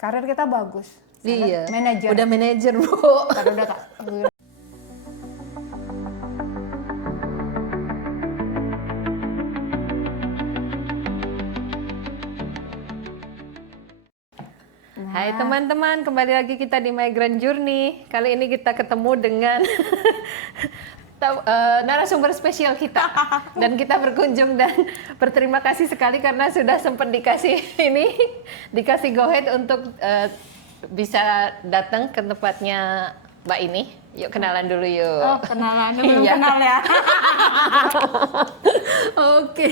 Karir kita bagus. Iya. Manajer. Udah manajer, Bu. Udah Kak. Hai teman-teman, kembali lagi kita di Migrant Journey. Kali ini kita ketemu dengan narasumber spesial kita. Dan kita berkunjung dan berterima kasih sekali karena sudah sempat dikasih go ahead untuk bisa datang ke tempatnya Mbak ini. Yuk kenalan dulu yuk. Oh, kenalan dulu, belum kenal ya. Oke.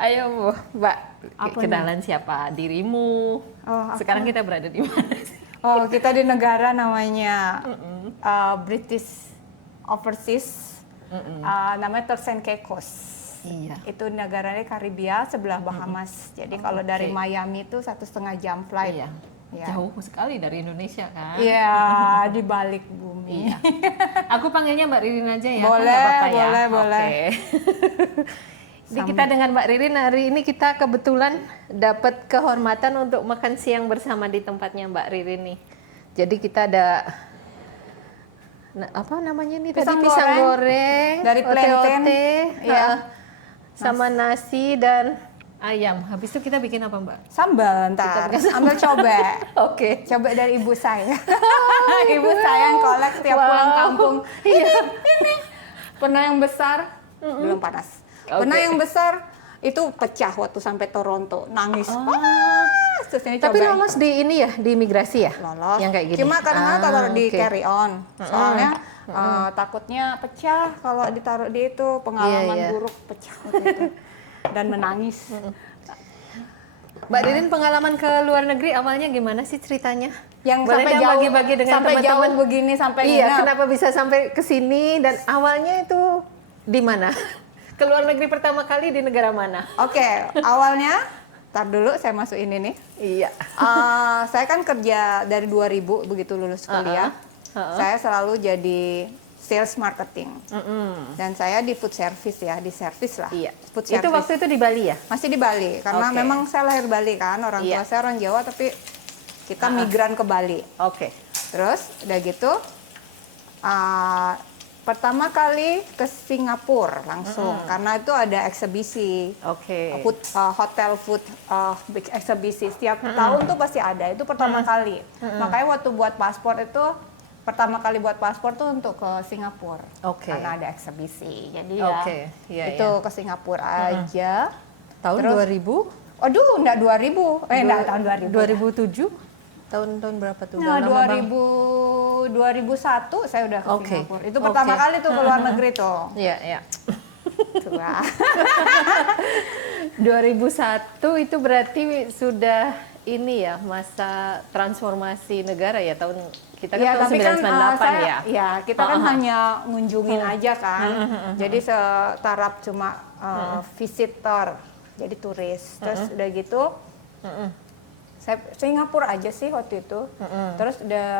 Ayo Bu, Mbak, Apa kenalan siapa dirimu? Oh, Sekarang kita berada di mana sih? Oh, kita di negara namanya British Overseas, namanya Turks and Caicos. Iya. Itu negaranya Karibia sebelah Bahamas. Jadi kalau dari Miami itu 1,5 jam flight. Iya. Ya. Jauh sekali dari Indonesia kan? Iya, di balik bumi. Iya. Aku panggilnya Mbak Ririn aja ya. Boleh, nggak apa-apa ya? boleh, boleh. Oke. Jadi kita dengan Mbak Ririn hari ini kita kebetulan dapat kehormatan untuk makan siang bersama di tempatnya Mbak Ririn nih. Jadi kita ada apa namanya nih Pisang tadi pisang goreng. goreng Dari plantain. ote-ote, Iya. sama nasi dan ayam. Habis itu kita bikin apa Mbak? Sambal ntar, ambil cobek. Oke. Cobek dari ibu saya. Ibu saya yang kolek tiap Wow. pulang kampung. Iya. Ini. Pernah yang besar, belum panas. Pernah Oke. yang besar, itu pecah waktu sampai Toronto. Nangis. Terus ini Tapi cobek. lolos di ini ya, di imigrasi ya? Lolos. Yang kayak gini. Cuma kadang-kadang taruh di oke. carry on. Soalnya takutnya pecah kalau ditaruh di itu. Pengalaman Iya, iya. buruk pecah waktu itu. Dan menangis. Mbak Ririn pengalaman ke luar negeri awalnya gimana sih ceritanya? Yang Boleh sampai dong jauh, bagi-bagi dengan sampai teman-teman. jauh begini, sampai Iya, nginep. kenapa bisa sampai ke sini dan awalnya itu di mana? Ke luar negeri pertama kali di negara mana? Oke, awalnya, tar dulu saya masuk ini nih. Iya. Saya kan kerja dari 2000 begitu lulus kuliah. Saya selalu jadi sales marketing. Dan saya di food service ya, di service lah. Iya. Food Itu service. waktu itu di Bali ya? Masih di Bali, karena Oke. memang saya lahir Bali kan. Orang tua Iya. saya orang Jawa, tapi kita migran ke Bali. Oke. Terus udah gitu, pertama kali ke Singapura langsung, karena itu ada eksibisi. Oke. Hotel food big eksibisi setiap tahun tuh pasti ada, itu pertama kali. Makanya waktu buat paspor itu pertama kali buat paspor tuh untuk ke Singapura. Oke. Karena ada eksibisi. Jadi Oke, iya, itu iya. ke Singapura aja. Tahun Terus- 2000? Aduh, enggak 2000. Enggak tahun 2000. 2007? Tahun berapa tuh? Nah, Udah lama banget. 2001 saya udah ke Oke. Singapura. Itu pertama Oke. kali tuh ke luar negeri tuh. Iya, iya. Tua. 2001 itu berarti sudah ini ya masa transformasi negara ya tahun kita kan Ya, tahun tapi kan 998 ya. ya kita kan hanya ngunjungin aja kan. Jadi setaraf cuma visitor, jadi turis. Terus udah gitu, saya Singapura aja sih waktu itu. Terus udah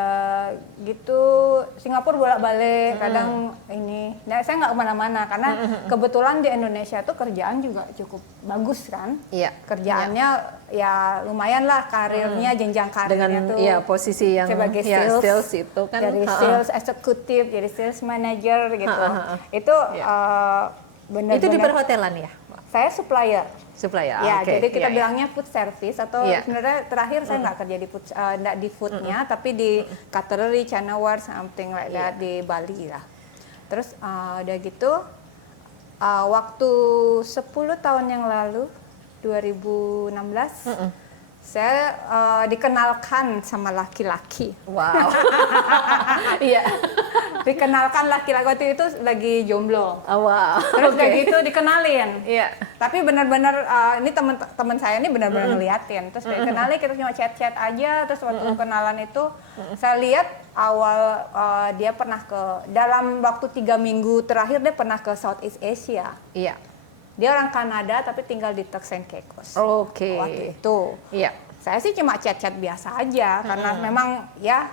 gitu Singapura bolak-balik, kadang ini. Nah, saya nggak kemana-mana karena kebetulan di Indonesia tuh kerjaan juga cukup bagus kan. Iya. Kerjaannya ya lumayan lah, karirnya, jenjang karirnya Dengan tuh. ya posisi yang sebagai ya, sales, sales itu kan dari sales eksekutif jadi sales manager gitu. Itu benar-benar itu di perhotelan ya, saya supplier. supplier. Ya, Oke, jadi kita iya, iya. bilangnya food service atau Iya. sebenarnya terakhir saya nggak kerja di food, nggak di foodnya, tapi di cutlery, Chinaware, something like that di Bali lah. Terus udah gitu, waktu 10 tahun yang lalu, 2016, saya dikenalkan sama laki-laki. Wow. Iya. Dikenalkan laki-laki waktu itu lagi jomblo. Oh, wow. Terus Oke. kayak gitu dikenalin. Iya. Tapi benar-benar ini teman saya ini benar-benar ngeliatin. Terus dikenalin, kita cuma chat-chat aja. Terus waktu kenalan itu saya lihat awal dia pernah dalam waktu 3 minggu terakhir dia pernah ke Southeast Asia. Iya. Dia orang Kanada tapi tinggal di Turks and Caicos. Oke. Waktu itu. Iya. Saya sih cuma chat-chat biasa aja karena memang ya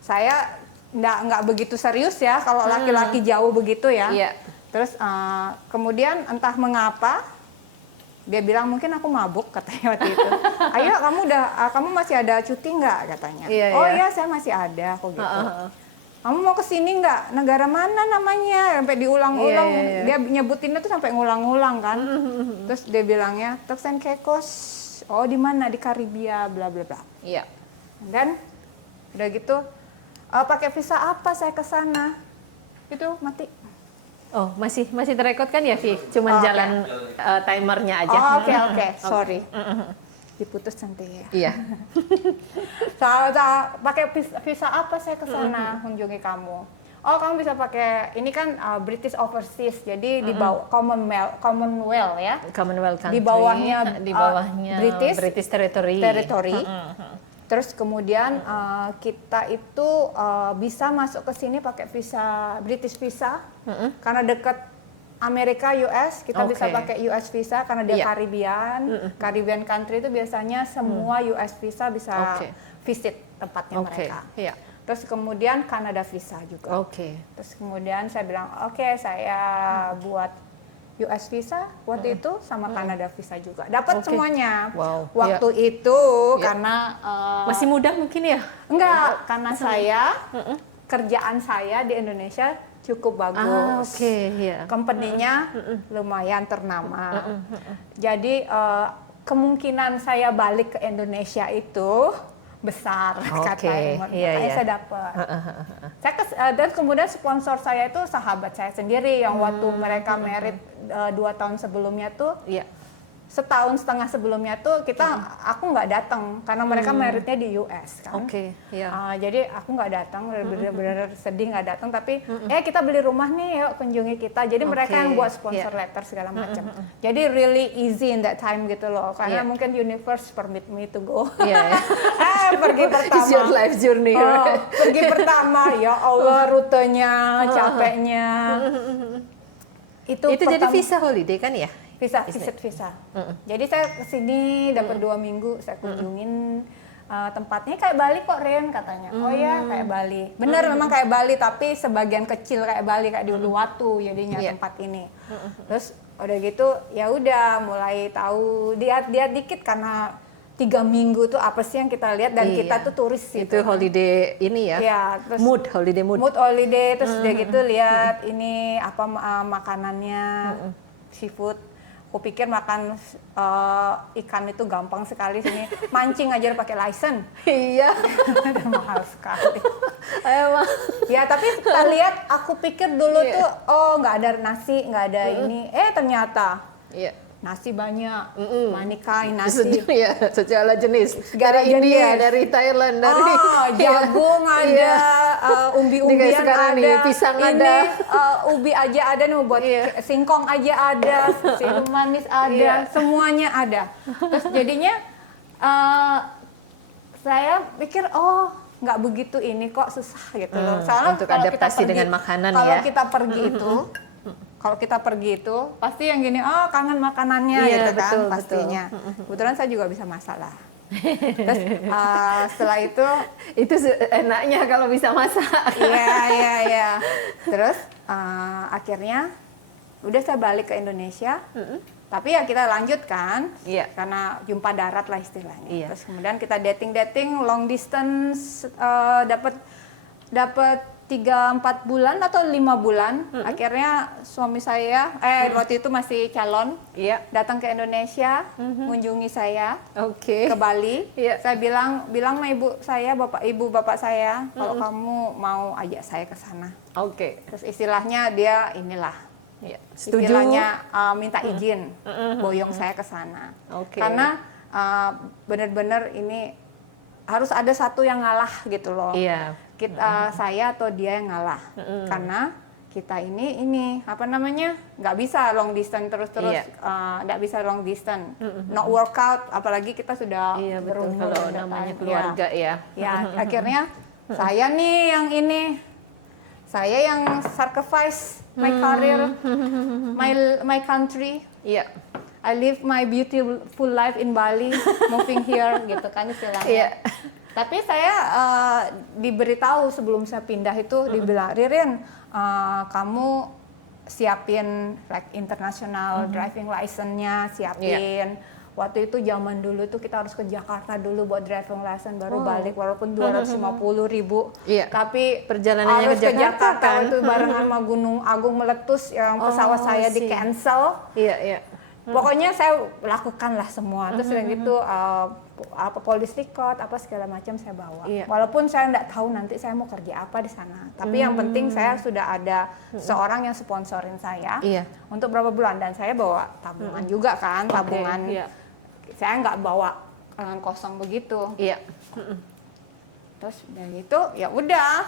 saya nggak begitu serius ya kalau laki-laki jauh begitu ya. Iya. Terus kemudian entah mengapa dia bilang mungkin aku mabuk katanya waktu itu. Ayo kamu masih ada cuti nggak katanya. Oh iya saya masih ada aku gitu. Kamu mau ke sini nggak? Negara mana namanya? Sampai diulang-ulang. Dia nyebutinnya tuh sampai ngulang-ngulang kan. Terus dia bilangnya Turks and Caicos. Oh di mana? Di Karibia, bla bla bla. Iya. Dan udah gitu pakai visa apa saya ke sana? Itu mati. Oh, masih terekod kan ya, Vi? Cuman jalan timernya aja. Oh, oke. Sorry. Diputus nanti ya. Iya. Pakai visa apa saya ke sana kunjungi kamu? Oh, kamu bisa pakai ini kan British Overseas. Jadi di bawah Commonwealth ya. Commonwealth country. Di bawahnya British Territory. Terus kemudian kita itu bisa masuk ke sini pakai visa British visa karena dekat Amerika US, kita bisa pakai US visa karena dia Caribbean country itu biasanya semua US visa bisa visit tempatnya mereka. Terus kemudian Kanada visa juga. Terus kemudian saya bilang saya buat US visa waktu itu sama Kanada visa juga. Dapat semuanya. Waktu itu karena masih muda mungkin ya? Enggak, karena kerjaan saya di Indonesia cukup bagus. Company-nya lumayan ternama. Jadi kemungkinan saya balik ke Indonesia itu besar makanya saya dapat. Dan kemudian sponsor saya itu sahabat saya sendiri yang waktu mereka merit 2 tahun sebelumnya tuh, setahun setengah sebelumnya tuh aku nggak datang karena mereka meritnya di US kan. Jadi aku nggak datang, benar-benar sedih nggak datang. Tapi kita beli rumah nih, yuk kunjungi kita. Jadi mereka yang buat sponsor letter segala macam. Jadi really easy in that time gitu loh. Karena mungkin universe permit me to go. Pergi pertama. It's your life journey. Pergi pertama, ya Allah rutenya, capeknya. Itu jadi visa holiday kan ya? Visit visa. Jadi saya kesini dapat 2 minggu, saya kunjungin tempatnya kayak Bali kok Ren katanya. Oh ya kayak Bali. Bener memang kayak Bali tapi sebagian kecil kayak Bali kayak di Uluwatu jadinya tempat ini. Terus udah gitu ya udah mulai tahu lihat dikit karena 3 minggu tuh apa sih yang kita lihat dan kita tuh turis itu holiday ini ya, terus holiday mood terus udah gitu lihat ini apa makanannya seafood. Aku pikir makan ikan itu gampang sekali sini, mancing aja pakai license. Mahal sekali. Ya tapi kita lihat, aku pikir dulu tuh nggak ada nasi, nggak ada ini, ternyata nasi banyak, manikai nasi. Segala jenis. Dari India, dari Thailand, dari jagung ada, umbi-umbian ada, pisang ini, ada, ubi aja ada nih buat singkong aja ada, sirup manis ada, semuanya ada. Terus jadinya saya pikir nggak begitu ini kok susah gitu loh. Soalnya untuk adaptasi dengan makanan kalau kita pergi itu. Kalau kita pergi itu pasti yang gini, kangen makanannya gitu kan, pastinya. Kebetulan saya juga bisa masak lah. Terus setelah itu enaknya kalau bisa masak. Iya. Terus akhirnya udah saya balik ke Indonesia. Tapi ya kita lanjutkan, karena jumpa darat lah istilahnya. Terus kemudian kita dating long distance, dapat 3-4 bulan atau 5 bulan. Akhirnya suami saya waktu itu masih calon datang ke Indonesia mengunjungi saya ke Bali. Saya bilang sama bapak saya kalau kamu mau ajak saya ke sana. Terus istilahnya dia istilahnya minta izin boyong saya ke sana. Karena benar-benar ini harus ada satu yang ngalah gitu loh. Saya atau dia yang ngalah, karena kita ini apa namanya nggak bisa long distance terus-terus, nggak bisa long distance, not workout, apalagi kita sudah berumur kalau namanya keluarga akhirnya saya nih saya yang sacrifice my career, my country. I live my beautiful life in Bali, moving here gitu kan istilahnya. Tapi saya diberitahu sebelum saya pindah itu dibilang, Ririn, kamu siapin like international driving license-nya, siapin. Waktu itu zaman dulu tuh kita harus ke Jakarta dulu buat driving license baru balik, walaupun 250.000. Tapi Perjalanannya harus ke ke Jakarta, Jakarta kan? itu barengan sama Gunung Agung meletus yang pesawat saya di cancel. Iya. Pokoknya saya lakukan lah semua. Terus udah gitu apa police record apa segala macam saya bawa. Walaupun saya nggak tahu nanti saya mau kerja apa di sana. Tapi yang penting saya sudah ada seorang yang sponsorin saya untuk berapa bulan, dan saya bawa tabungan juga kan, tabungan. Saya nggak bawa tangan kosong begitu. Terus udah gitu ya udah.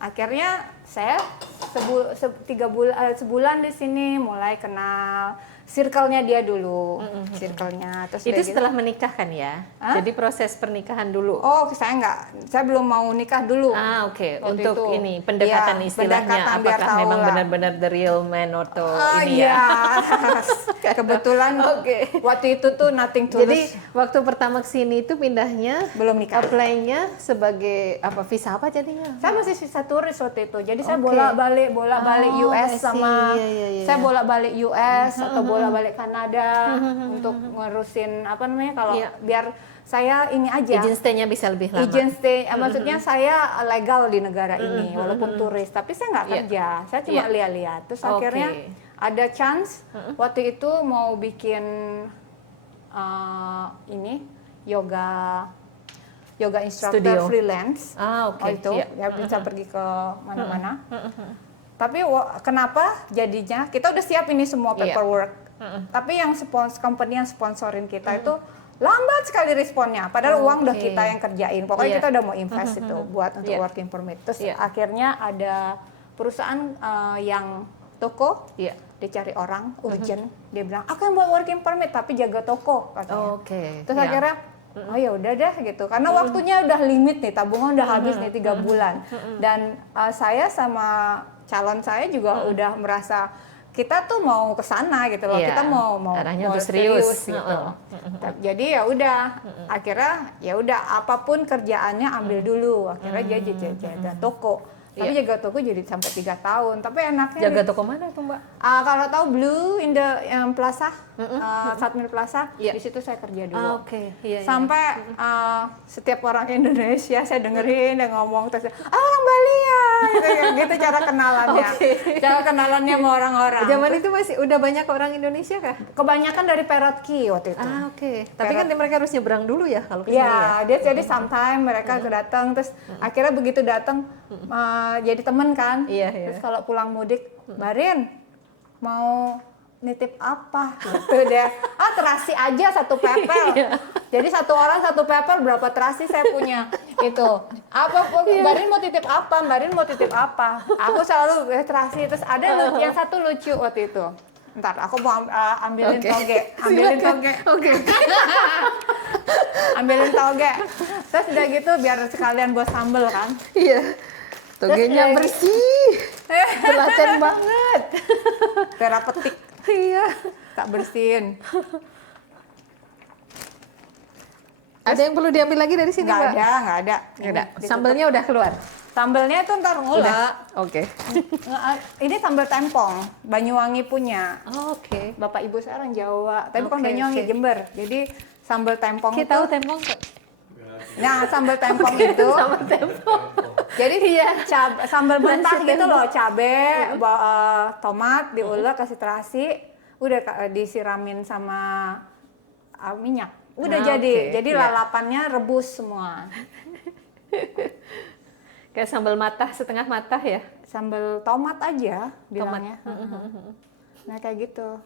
Akhirnya saya sebulan di sini mulai kenal circle-nya dia dulu, circle-nya. Terus Itu udah setelah menikah kan ya? Jadi proses pernikahan dulu. Oh, saya belum mau nikah dulu. Oke. Waktu Untuk itu. ini pendekatan Iya, istilahnya, pendekatan biar apakah tahu memang lah. benar-benar the real man atau ini Iya. ya? Kebetulan waktu itu tuh nothing tulus. Jadi waktu pertama kesini itu pindahnya, belum nikah. apply-nya sebagai apa, visa apa jadinya? Saya masih visa turis waktu itu. Jadi saya bolak-balik US sama saya bolak-balik US atau bolak-balik Kanada untuk ngurusin apa namanya kalau biar saya ini aja. Izin stay-nya bisa lebih lama. Izin stay, maksudnya saya legal di negara ini walaupun turis, tapi saya nggak kerja. Saya cuma lihat-lihat. Terus akhirnya ada chance waktu itu mau bikin ini yoga instructor Studio. freelance. Itu ya bisa pergi ke mana-mana. Tapi kenapa jadinya kita udah siap ini semua paperwork. Tapi yang company yang sponsorin kita itu lambat sekali responnya. Padahal uang udah kita yang kerjain. Pokoknya kita udah mau invest itu buat untuk working permit. Terus akhirnya ada perusahaan yang toko dicari orang urgent. Dia bilang aku yang buat working permit tapi jaga toko katanya. Terus akhirnya oh ya udah deh gitu, karena waktunya udah limit nih, tabungan udah habis nih 3 bulan, dan saya sama calon saya juga udah merasa kita tuh mau ke sana gitu loh, kita mau serius gitu. Jadi ya udah, akhirnya ya udah apapun kerjaannya ambil dulu, akhirnya dia jaga toko. Tapi jaga toko jadi sampai 3 tahun. Tapi enaknya jaga toko mana tuh Mbak? Kalau tahu Blue in the Plaza, Satmil Plaza, di situ saya kerja dulu. Sampai setiap orang Indonesia saya dengerin dia ngomong terus, orang Bali ya, gitu cara kenalannya. Cara kenalannya sama orang-orang. Zaman itu masih udah banyak orang Indonesia kah? Kebanyakan dari Perak Key waktu itu. Tapi kan mereka harus nyebrang dulu ya kalau kesini ya? Dia jadi sometime mereka datang, terus akhirnya begitu datang jadi temen kan. Terus kalau pulang mudik, Barin mau nitip apa? Gitu deh. Terasi aja 1 pepel. Jadi 1 orang 1 pepel, berapa terasi saya punya itu. Barin mau titip apa? Barin mau titip apa? Aku selalu terasi. Terus ada yang satu lucu waktu itu. Ntar aku mau ambilin toge. Ambilin toge. Ambilin toge. Terus udah gitu biar sekalian buat sambel kan. Togenya bersih. Telaten banget. Terapeutik. Tak bersihin. Ada yang perlu diambil lagi dari sini, Mbak? Nggak ada. Sambelnya udah keluar? Sambelnya itu ntar ngulek. Ini sambal tempong, Banyuwangi punya. Bapak ibu saya orang Jawa, tapi bukan Banyuwangi, Jember. Jadi sambal tempong Kita tahu tempong kok. Nah, sambal tempong itu. Jadi sambal mentah gitu loh, cabe, tomat, diulek, kasih terasi, udah disiramin sama minyak. Udah jadi lalapannya rebus semua. Kayak sambal matah, setengah matah ya? Sambal tomat aja bilangnya. Nah kayak gitu.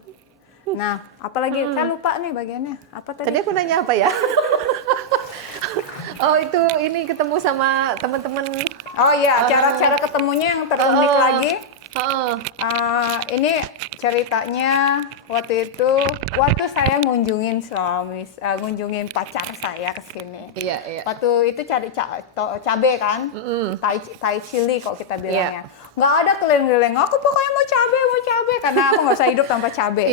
Nah apalagi saya lupa nih bagiannya. Apa tadi? Tadi aku nanya apa ya? Oh itu ini ketemu sama teman-teman. Oh iya, cara ketemunya yang terunik lagi. Ini ceritanya waktu itu, waktu saya ngunjungin ngunjungin pacar saya ke sini. Waktu itu cari cabe kan, Thai chili kok kita bilangnya. Nggak ada keliling-keliling, aku pokoknya mau cabe, karena aku nggak usah hidup tanpa cabe.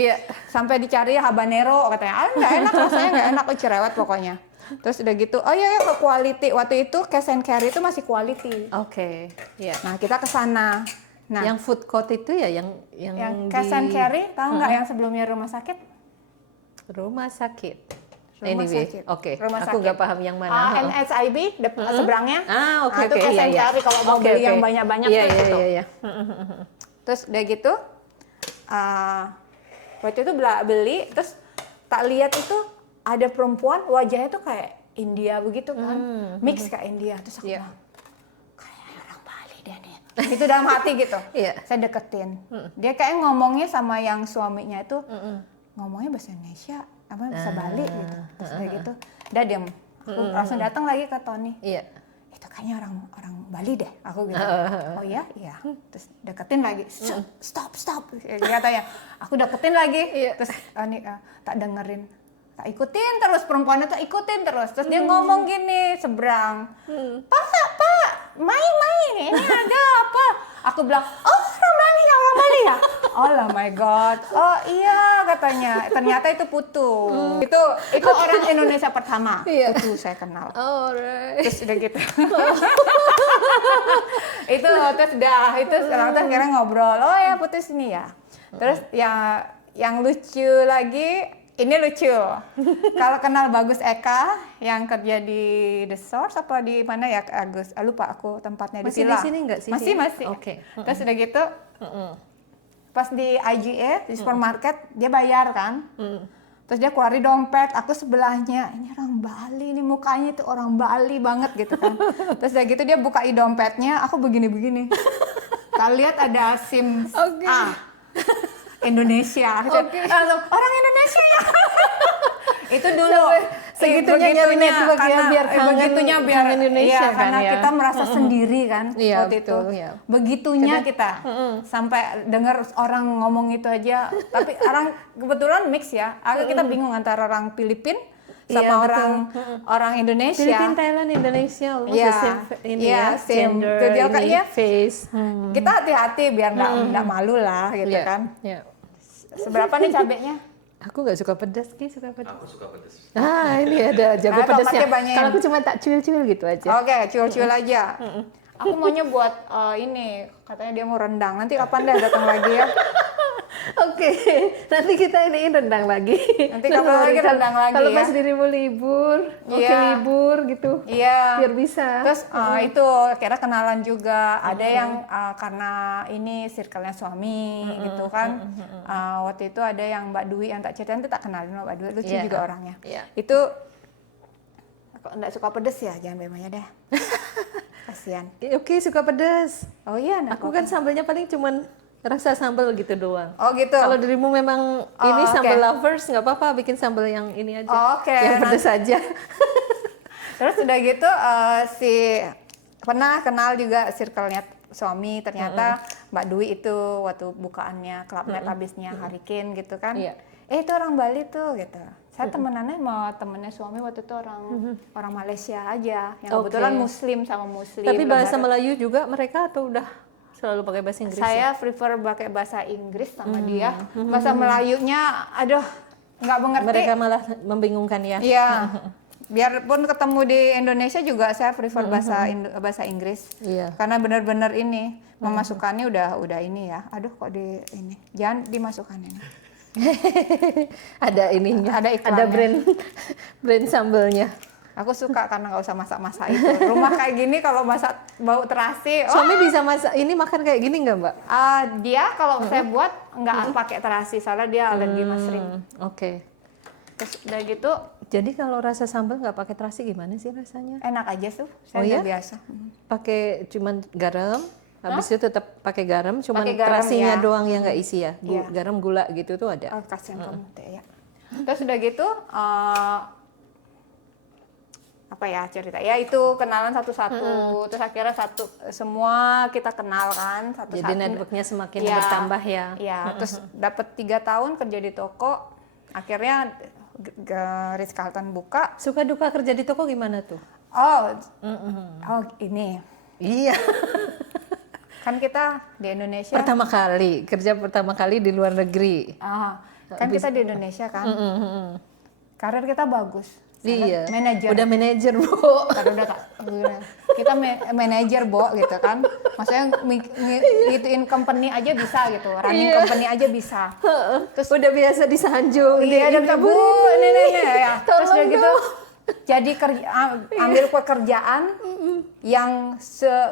Sampai dicari habanero katanya, nggak enak rasanya, nggak enak, cerewet pokoknya. Terus udah gitu, ke quality. Waktu itu cash and carry itu masih quality. Nah kita ke sana. Nah, yang food court itu ya yang yang cash and di carry, tahu nggak yang sebelumnya rumah sakit? rumah sakit. Rumah Anyway, sakit. oke. Rumah Aku sakit. nggak paham yang mana. NSIB seberangnya. Ah, oke, Nah, itu oke, cash iya, and iya. carry kalau mau Oke, beli oke. yang banyak-banyak Iya, tuh iya, situ. iya, iya. Terus udah gitu, waktu itu beli, terus tak lihat itu ada perempuan wajahnya tuh kayak India begitu kan, mix kayak India. Terus aku Iya. bilang, kayak orang Bali deh nih. Itu dalam hati gitu. Iya. Saya deketin. Dia kayak ngomongnya sama yang suaminya itu, ngomongnya bahasa Indonesia, apa bahasa Bali gitu. Terus udah gitu, udah diam. Aku langsung datang lagi ke Tony. Iya. Itu kayaknya orang Bali deh, aku gitu. Oh iya, iya. Terus deketin lagi, stop, katanya. Aku deketin lagi, terus tak dengerin, tak ikutin terus, perempuannya tuh ikutin terus. Terus dia ngomong gini seberang, Pak, main, ini ada apa? Aku bilang, oh orang Bali ya. Oh my god, oh iya katanya. Ternyata itu Putu. Itu orang Indonesia pertama. Iya. Putu saya kenal. Alright. Terus udah gitu. itu sekarang tuh akhirnya ngobrol. Oh ya putus ini ya. Terus yang lucu lagi, ini lucu. Kalau kenal Bagus Eka yang kerja di The Source apa di mana ya Agus? Lupa aku tempatnya di Masih Villa. di sini nggak sih? Masih. Oke. Terus udah gitu. Pas di IGA di supermarket dia bayar kan. Terus dia keluarin dompet, aku sebelahnya, ini orang Bali, ini mukanya itu orang Bali banget gitu kan. Terus udah gitu dia bukain dompetnya, aku begini-begini. Kita lihat ada SIM Indonesia. Langsung, orang Indonesia ya. Itu dulu. Segitunya nyari network ya, biar kangen Indonesia iya, kan karena ya. kita merasa sendiri kan Iya, waktu betul, itu. iya. Begitunya kita. Sampai dengar orang ngomong itu aja. Tapi orang kebetulan mix ya. Agak kita bingung antara orang Filipin sama Iya, orang Indonesia. Filipina, Thailand, Indonesia, almost Iya, the same ini iya, ya, same. gender, Itu dia ini, kayaknya face. Kita hati-hati biar nggak malu lah gitu Iya, kan. iya. Seberapa nih cabenya? Aku nggak suka pedas, Ki, suka pedas. Aku suka pedas. Ah, ini ada jago Nah, pedasnya. tomatnya banyakin. Kalau aku cuma tak cuil-cuil gitu aja. Oke, cuil-cuil aja. Aku maunya buat ini, katanya dia mau rendang. Nanti kapan deh datang lagi ya? Oke, nanti kita iniin rendang lagi. Nanti kapan lagi rendang lagi Kalau ya? pas dirimu libur, oke Iya. libur gitu. Iya. Biar bisa. Terus itu kira kenalan juga. Ada yang karena ini circle-nya suami gitu kan. Waktu itu ada yang Mbak Dwi yang tak ceritain itu tak kenalin Mbak Dwi. Lucu Iya. juga orangnya. Iya. Itu kok enggak suka pedes ya, jangan banyak deh. Kasihan. Oke, suka pedas. Oh iya, enggak Aku kan sambalnya paling cuman rasa sambal gitu doang. Oh gitu. Kalau dirimu memang ini oke. sambal lovers, nggak apa-apa bikin sambal yang ini aja. Oke, Yang pedas aja. Terus udah gitu pernah kenal juga circle-nya suami, ternyata Mbak Dwi itu waktu bukaannya Club Med habisnya Hurricane gitu kan. Iya. Itu orang Bali tuh gitu. Saya temenannya sama temennya suami waktu itu orang Malaysia aja, yang Oke. kebetulan Muslim sama Muslim. Tapi bahasa lebaran. Melayu juga mereka atau udah selalu pakai bahasa Inggris? Saya prefer pakai bahasa Inggris sama dia. Bahasa Melayunya, aduh, nggak mengerti. Mereka malah membingungkan ya. Iya. Biarpun ketemu di Indonesia juga saya prefer bahasa Inggris. Iya. Karena benar-benar ini memasukkannya udah ini ya. Aduh kok di ini. Jangan dimasukkan ini. Ada ininya. Ada iklannya. brand sambelnya. Aku suka karena nggak usah masak-masak itu. Rumah kayak gini kalau masak bau terasi. Suami bisa masak ini makan kayak gini nggak, Mbak? Dia kalau saya buat nggak pakai terasi soalnya dia alergi mushroom. Oke. Terus udah gitu Jadi kalau rasa sambal nggak pakai terasi gimana sih rasanya? enak aja tuh. Saya Oh udah ya? biasa. Pakai cuman garam, habis itu tetap pakai garam, cuman Pakai garam, terasinya ya. doang yang nggak isi ya. Iya. Garam, gula gitu tuh ada. Oh, kasihan kamu teh ya. Terus udah gitu apa ya cerita ya itu kenalan satu-satu terus akhirnya semua kita kenal kan satu-satu. Jadi networknya semakin Iya. bertambah ya. Iya, terus dapat 3 tahun kerja di toko, akhirnya Ritz Carlton buka. Suka duka kerja di toko gimana tuh? Oh ini Iya. kan kita di Indonesia. kerja pertama kali di luar negeri. Kan kita di Indonesia kan. Karir kita bagus. Iya. Manajer. Udah manajer, Bu. Karena udah Kak. kita manajer Bo gitu kan. Maksudnya gituin company aja bisa gitu, running company aja bisa. Terus udah biasa di Sanjung. Iya, dan Bu, ini ya. Terus udah gitu jadi ambil pekerjaan yang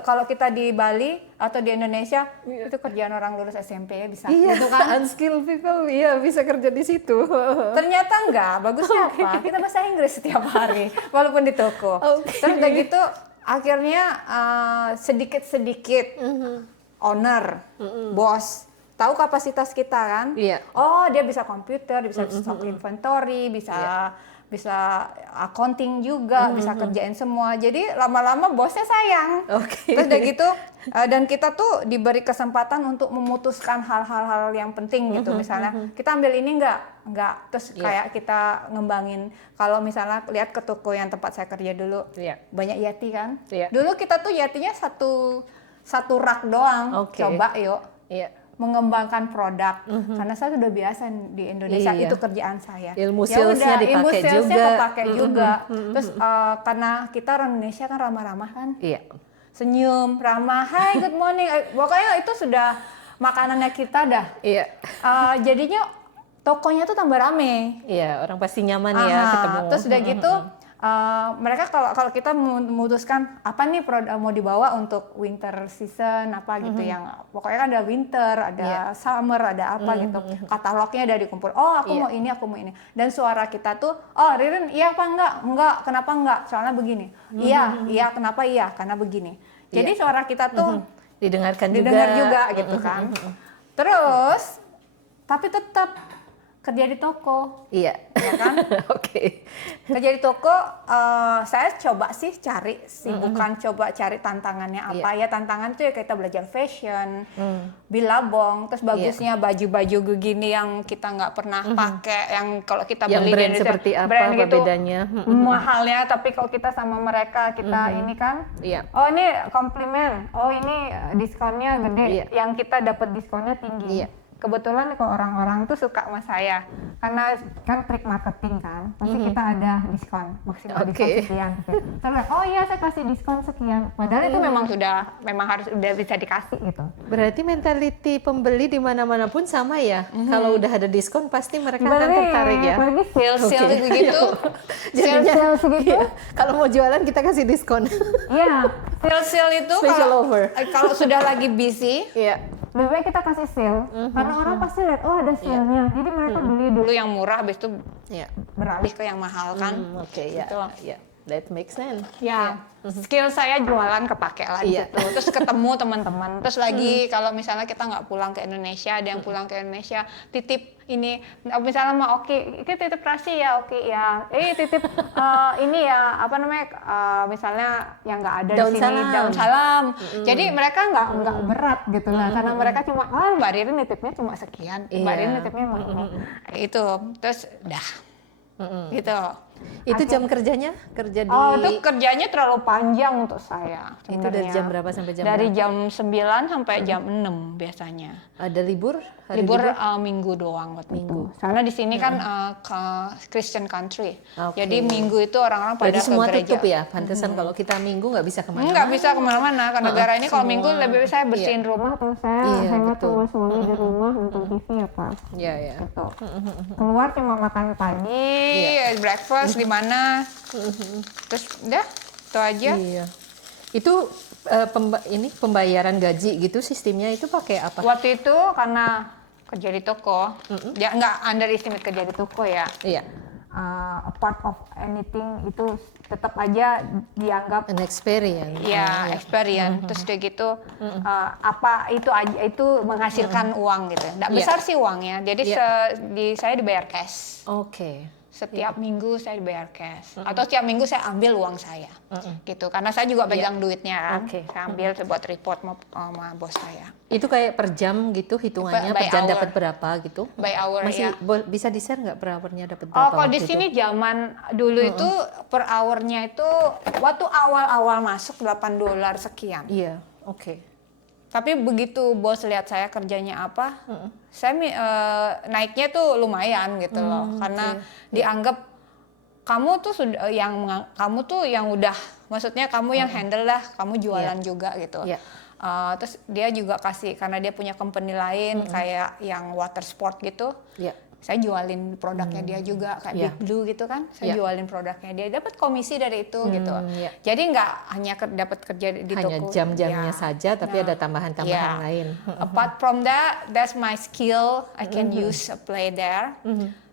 kalau kita di Bali atau di Indonesia itu kerjaan orang lulus SMP ya bisa gitu kan. Unskilled people bisa kerja di situ. Ternyata enggak, bagusnya apa? Kita bahasa Inggris setiap hari walaupun di toko. Terus udah gitu akhirnya sedikit-sedikit owner, bos tahu kapasitas kita kan. Oh, dia bisa komputer, dia bisa stock inventory, bisa accounting juga, bisa kerjain semua. Jadi lama-lama bosnya sayang. Terus udah gitu, dan kita tuh diberi kesempatan untuk memutuskan hal-hal yang penting gitu. Misalnya kita ambil ini enggak. Terus kayak kita ngembangin. Kalau misalnya lihat ke toko yang tempat saya kerja dulu, banyak Yeti kan. Dulu kita tuh Yetinya satu rak doang. Coba yuk. Mengembangkan produk karena saya sudah biasa di Indonesia, itu kerjaan saya. Ilmu salesnya dipakai juga. Terus karena kita orang Indonesia kan ramah-ramah kan, senyum, ramah, hai good morning, pokoknya itu sudah makanannya kita dah. Jadinya tokonya tuh tambah rame. Orang pasti nyaman ya ketemu. Terus udah gitu mereka kalau kita memutuskan apa nih mau dibawa untuk winter season apa gitu, yang pokoknya kan ada winter, ada summer, ada apa gitu, katalognya udah dikumpul. Oh aku mau ini, aku mau ini, dan suara kita tuh, oh Ririn iya apa enggak, kenapa enggak, soalnya begini, iya kenapa, iya karena begini. Jadi suara kita tuh didengar juga gitu kan. Terus tapi tetap kerja di toko, ya kan? Kerja di toko, saya coba sih bukan coba cari tantangannya apa. Ya tantangan tuh ya kita belajar fashion, bilabong, terus bagusnya baju-baju begini yang kita nggak pernah pakai, yang kalau kita beli brand di Indonesia, seperti apa brand gitu, bedanya? Mahalnya, tapi kalau kita sama mereka kita ini kan, oh ini komplimen, oh ini diskonnya gede, yang kita dapat diskonnya tinggi. Kebetulan kalau orang-orang tuh suka sama saya karena kan trik marketing kan, pasti kita ada diskon maksimal diskon sekian. Terus oh iya saya kasih diskon sekian, padahal itu memang harus udah bisa dikasih gitu. Berarti mentality pembeli di mana-mana pun sama ya. Kalau udah ada diskon pasti mereka akan tertarik ya. Sales gitu. Sales gitu. Kalau mau jualan kita kasih diskon. Iya. Sales itu kalau sudah lagi busy, lebih baik kita kasih sale, karena orang pasti lihat, oh ada sale-nya, jadi mereka beli dulu yang murah, habis itu beralih ke yang mahal kan. Gitu. That makes sense. Skill saya jualan kepake lah gitu. Terus ketemu teman-teman. Terus lagi kalau misalnya kita nggak pulang ke Indonesia, ada yang pulang ke Indonesia, titip ini, misalnya mau ini titip rasi ya, ya. Titip ini ya, apa namanya, misalnya yang nggak ada di sini, daun salam. Jadi mereka nggak berat gitu lah, karena mereka cuma, Mbak Ririn nitipnya cuma sekian, Mbak Ririn nitipnya mau ini. Itu, terus dah. Gitu. Itu jam kerjanya? Kerja di... itu kerjanya terlalu panjang untuk saya sebenarnya. Itu dari jam berapa sampai jam Dari berapa? jam 9 sampai jam 6 biasanya. Ada libur? Libur minggu doang waktu itu. Karena di sini kan Christian country. Jadi minggu itu orang-orang pada ke gereja. Semua tutup ya? Pantesan kalau kita minggu nggak bisa kemana-mana. Nggak bisa kemana-mana. Karena negara ini kalau minggu lebih saya bersihin rumah, atau saya hangat sama suami di rumah nonton TV apa. Gitu. Keluar cuma makan pagi, breakfast di mana. Terus udah, itu aja. Itu pembayaran gaji gitu sistemnya itu pakai apa? Waktu itu karena kerja di toko, ya nggak underestimate kerja di toko ya. A part of anything itu tetap aja dianggap an experience. Experience. Terus udah gitu apa itu menghasilkan uang gitu. Nggak besar sih uangnya. Jadi saya dibayar cash. Setiap minggu saya dibayar cash, atau setiap minggu saya ambil uang saya, gitu. Karena saya juga pegang duitnya kan, saya ambil buat report sama bos saya. Itu kayak per jam gitu hitungannya, per jam dapat berapa gitu? By hour. Masih bisa di-share nggak per hournya dapat berapa? Kalau di sini zaman dulu itu per hournya itu waktu awal-awal masuk $8 sekian. Tapi begitu bos lihat saya kerjanya apa, saya naiknya tuh lumayan gitu loh, karena dianggap kamu tuh sudah kamu tuh yang udah, maksudnya kamu yang handle lah, kamu jualan juga gitu. Terus dia juga kasih, karena dia punya company lain kayak yang water sport gitu. Saya jualin produknya dia juga kayak Big Blue gitu kan. Saya jualin produknya dia, dapat komisi dari itu gitu. Jadi nggak hanya dapat kerja di toko. Hanya jam-jamnya saja, tapi ada tambahan-tambahan lain. Apart from that, that's my skill. I can use play there.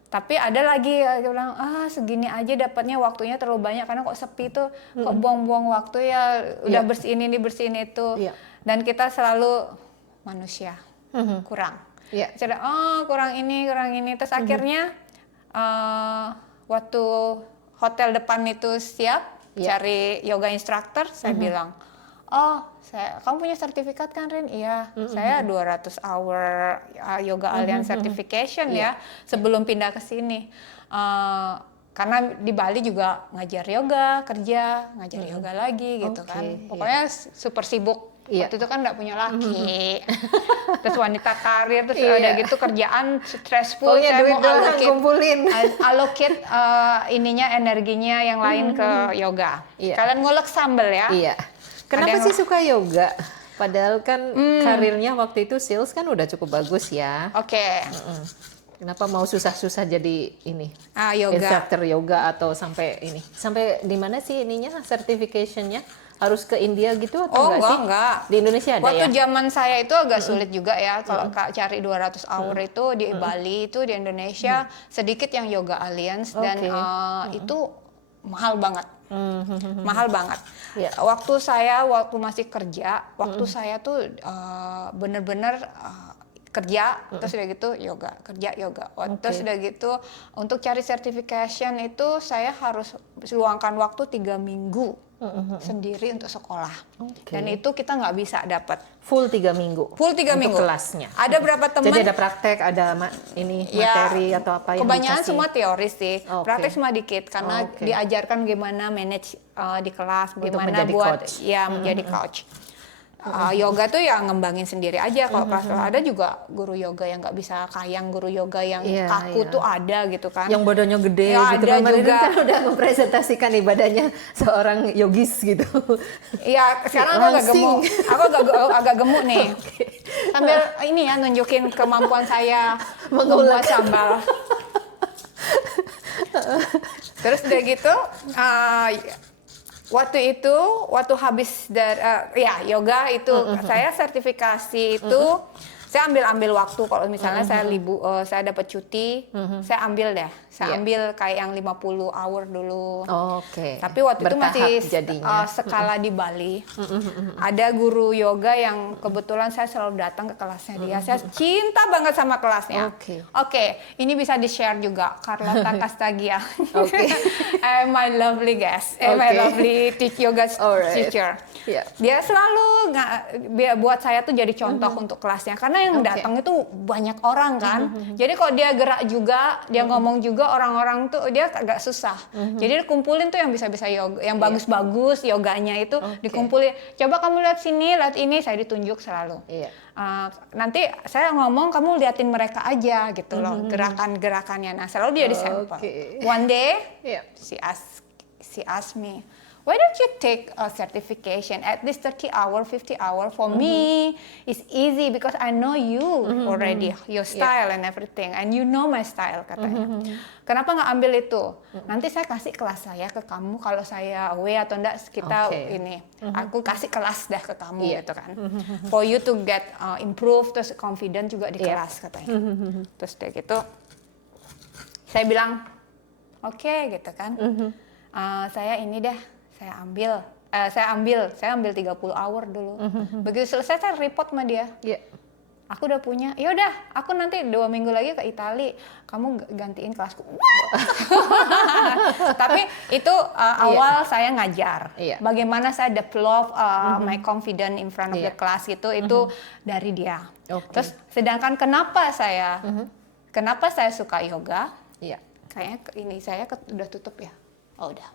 Tapi ada lagi yang bilang, segini aja dapatnya, waktunya terlalu banyak karena kok sepi tuh, kok buang-buang waktu ya, udah bersihin ini bersihin itu. Dan kita selalu manusia kurang. Jadi kurang ini. Terus akhirnya waktu hotel depan itu siap cari yoga instructor, saya bilang, kamu punya sertifikat kan, Rin? Iya, saya 200 hour Yoga Alliance certification ya sebelum pindah ke sini. Karena di Bali juga ngajar yoga, kerja, ngajar yoga lagi gitu kan. Pokoknya super sibuk. Waktu itu kan nggak punya laki, terus wanita karir, terus ada gitu kerjaan stressful. Saya mau allocate ininya, energinya yang lain ke yoga. Kalian ngulek sambel ya. Kenapa sih suka yoga? Padahal kan karirnya waktu itu sales kan udah cukup bagus ya. Kenapa mau susah-susah jadi ini? Yoga. Instructor yoga atau sampai ini? Sampai di mana sih ininya, certification-nya? Harus ke India gitu atau enggak? Di Indonesia ada Waktu zaman saya itu agak sulit juga ya, kalau cari 200 hour itu di Bali, itu di Indonesia sedikit yang Yoga Alliance, dan itu mahal banget. Mahal banget. Waktu masih kerja, waktu saya tuh bener-bener kerja, terus udah gitu yoga, kerja yoga. Terus udah gitu untuk cari certification itu saya harus luangkan waktu 3 minggu sendiri untuk sekolah. Dan itu kita nggak bisa dapat full 3 minggu. Full 3 minggu kelasnya. Ada berapa teman? Jadi ada praktek, ada materi atau apa yang kebanyakan dikasih? Semua teori sih. Praktek semua dikit karena diajarkan gimana manage di kelas, gimana buat coach. Menjadi coach. Yoga tuh ya ngembangin sendiri aja. Kalau kelas ada juga guru yoga yang nggak bisa kayang, guru yoga yang kaku tuh ada gitu kan. Yang badannya gede gitu kan. Ada juga. Kan udah mempresentasikan ibadahnya seorang yogis gitu. Iya, sekarang aku agak gemuk. Aku agak gemuk nih. Sambil ini ya nunjukin kemampuan saya membuat sambal. Terus udah gitu, waktu habis dari yoga itu saya sertifikasi itu saya ambil waktu. Kalau misalnya saya dapat cuti, saya ambil deh. Saya ambil kayak yang 50 hour dulu. Tapi waktu bertahap itu masih skala di Bali. Ada guru yoga yang kebetulan saya selalu datang ke kelasnya dia. Saya cinta banget sama kelasnya. Ini bisa di-share juga, Carlota Castagia. My lovely guest, my lovely yoga teacher. Dia selalu buat saya tuh jadi contoh untuk kelasnya, karena yang datang itu banyak orang kan. Jadi kalau dia gerak juga, dia ngomong juga, orang-orang tuh dia agak susah. Jadi dikumpulin tuh yang bisa-bisa yoga, yang bagus-bagus yoganya itu dikumpulin. Coba kamu lihat sini, lihat ini, saya ditunjuk selalu. Nanti saya ngomong, kamu liatin mereka aja gitu loh, gerakan-gerakannya. Nah, selalu dia di sampel. One day, she asked me, why don't you take a certification, at least 30 hour, 50 hour? For me, it's easy because I know you already, your style and everything, and you know my style, katanya. Kenapa nggak ambil itu? Nanti saya kasih kelas saya ke kamu, kalau saya away atau enggak, kita ini, aku kasih kelas dah ke kamu gitu kan. For you to get improve, terus confident juga di kelas, katanya. Terus kayak gitu, saya bilang, oke, gitu kan. Saya ini deh, saya ambil 30 hour dulu. Begitu selesai saya report sama dia. Aku udah punya. Ya udah, aku nanti 2 minggu lagi ke Itali. Kamu gantiin kelasku. Tapi itu awal saya ngajar. Bagaimana saya develop my confidence in front of the class itu dari dia. Terus sedangkan kenapa saya suka yoga? Kayaknya ini saya udah tutup ya. Oh udah.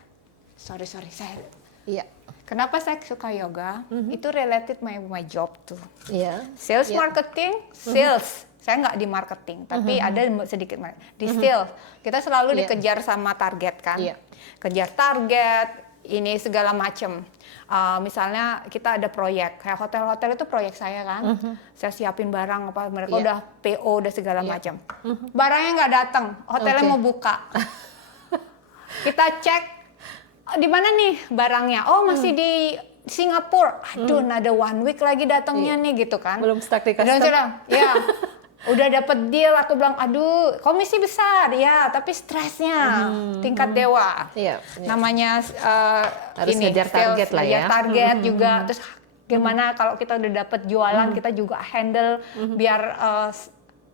Sorry saya. Kenapa saya suka yoga? Itu related my job tuh. Sales marketing, sales. Saya nggak di marketing, tapi ada sedikit di sales. Kita selalu dikejar sama target kan. kejar target, ini segala macam. Misalnya kita ada proyek, kayak hotel-hotel itu proyek saya kan, saya siapin barang apa, mereka udah PO udah segala macam, barangnya nggak datang, hotelnya mau buka, kita cek di mana nih barangnya, oh masih di Singapura, aduh ada 1 week lagi datangnya nih gitu kan, belum stuck di custom. Ya. Udah dapet deal, aku bilang, aduh komisi besar, ya tapi stresnya tingkat dewa. Namanya harus ini, ngejar target lah ya. Ngejar target juga, terus gimana kalau kita udah dapet jualan, kita juga handle biar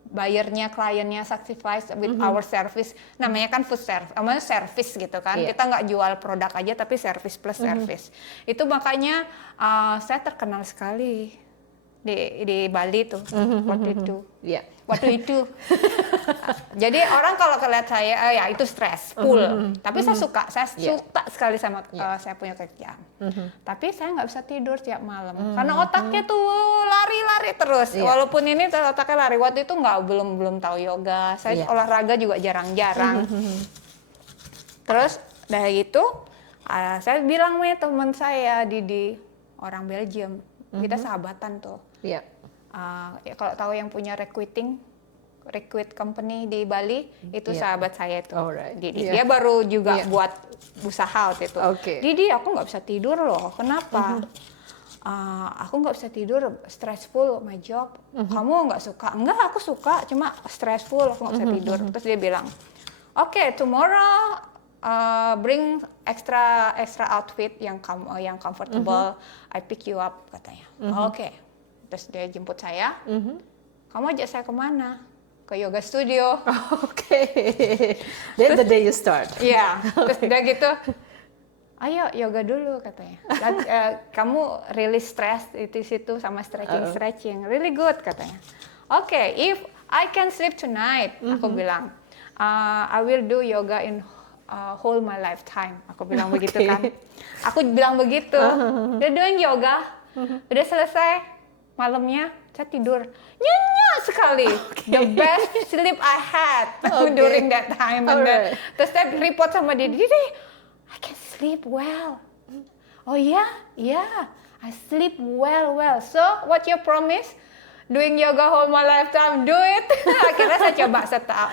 buyernya, kliennya satisfied with our service. Namanya kan food service, namanya service gitu kan. Kita nggak jual produk aja, tapi service plus service. Itu makanya saya terkenal sekali di Bali tuh waktu itu. Waktu itu. Jadi orang kalau lihat saya ya itu stressful. Tapi saya suka sekali sama saya punya kerjaan. Tapi saya nggak bisa tidur tiap malam karena otaknya tuh lari-lari terus. Walaupun ini otaknya lari. Waktu itu belum tahu yoga. Saya olahraga juga jarang-jarang. Terus dari itu saya bilang sama teman saya Didi, orang Belgium. Kita sahabatan tuh. Ya, kalau tahu yang punya recruit company di Bali, itu sahabat saya itu. Didi. Dia baru juga buat usaha waktu itu. Didi, aku nggak bisa tidur loh. Kenapa? Aku nggak bisa tidur, stressful my job. Kamu nggak suka? Enggak, aku suka. Cuma stressful, aku nggak bisa tidur. Terus dia bilang, oke, tomorrow bring extra outfit yang comfortable. I pick you up, katanya. Oke. Terus dia jemput saya. Kamu ajak saya kemana? Ke yoga studio. That's the day you start. Iya. Terus dia gitu, ayo yoga dulu, katanya. Dan, kamu release stress di situ sama stretching. Really good, katanya. Oke, if I can sleep tonight, aku bilang, I will do yoga in whole my lifetime. Aku bilang begitu kan. Aku bilang begitu. Dia doing yoga. Udah selesai. Malamnya saya tidur nyenyak sekali. The best sleep I had during that time. Terus saya report sama dia, Didi, I can sleep well. Oh yeah, I sleep well. So what you promise? Doing yoga whole my lifetime, do it. Akhirnya saya coba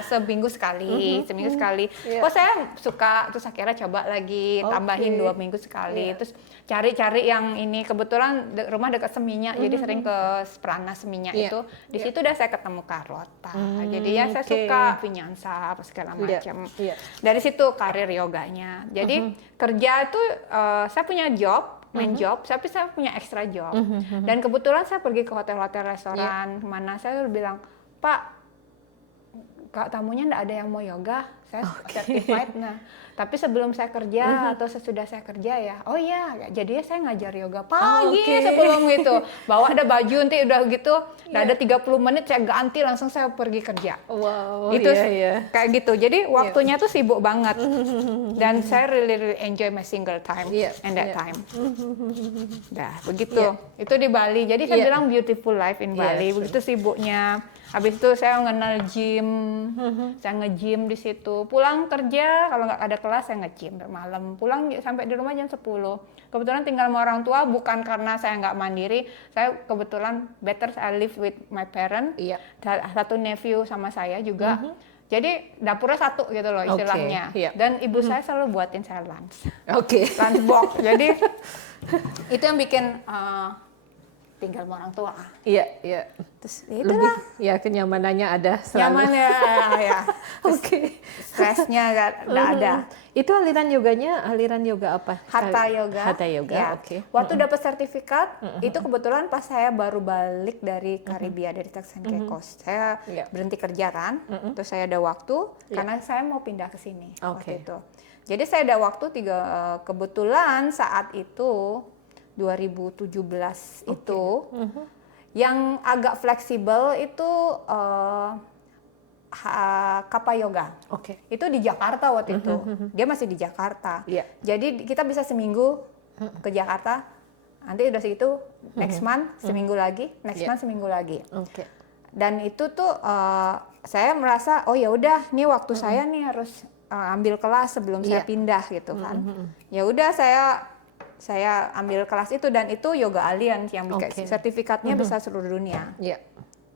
seminggu sekali. Oh saya suka, terus akhirnya coba lagi, tambahin 2 minggu sekali. Terus cari yang ini, kebetulan rumah dekat Seminyak, jadi sering ke Pranas Seminyak itu. Di situ udah saya ketemu Carlota. Jadi ya saya suka Vinyansa apa segala macam. Dari situ karir yoganya. Jadi kerja itu saya punya main job, tapi saya punya extra job. Dan kebetulan saya pergi ke hotel-hotel, restoran, mana saya bilang, Pak, kak tamunya nggak ada yang mau yoga, saya certified. Nah, tapi sebelum saya kerja atau sesudah saya kerja ya, oh iya, jadinya saya ngajar yoga pagi sebelum itu. Bawa ada baju nanti udah gitu, udah ada 30 menit saya ganti langsung saya pergi kerja. Wow, itu kayak gitu. Jadi waktunya tuh sibuk banget. Dan saya really enjoy my single time and that time. Dah, begitu. Itu di Bali. Jadi saya bilang beautiful life in Bali. Begitu sibuknya. Habis itu saya mengenal gym, saya nge-gym di situ. Pulang kerja, kalau nggak ada kelas saya nge-gym malam. Pulang sampai di rumah jam 10. Kebetulan tinggal sama orang tua, bukan karena saya nggak mandiri. Saya kebetulan I live with my parent. Satu nephew sama saya juga. Jadi dapurnya satu gitu loh istilahnya. Dan ibu saya selalu buatin saya lunch. Lunch box. Jadi itu yang bikin tinggal sama orang tua. Terus itulah. Kenyamanannya ada selalu. Nyaman ya. Stresnya nggak ada. Itu aliran yoga apa? Hatha yoga. Waktu dapat sertifikat, itu kebetulan pas saya baru balik dari Karibia, dari Turks and Caicos. Saya berhenti kerja kan, terus saya ada waktu, karena saya mau pindah ke sini waktu itu. Jadi saya ada waktu kebetulan saat itu, 2017 itu, yang agak fleksibel itu Kappa Yoga. Itu di Jakarta waktu itu. Dia masih di Jakarta. Jadi kita bisa seminggu ke Jakarta. Nanti udah segitu next month seminggu lagi, month seminggu lagi. Dan itu tuh saya merasa oh ya udah nih waktu saya nih harus ambil kelas sebelum saya pindah gitu kan. Ya udah saya ambil kelas itu, dan itu Yoga Alliance yang sertifikatnya bisa seluruh dunia. Iya.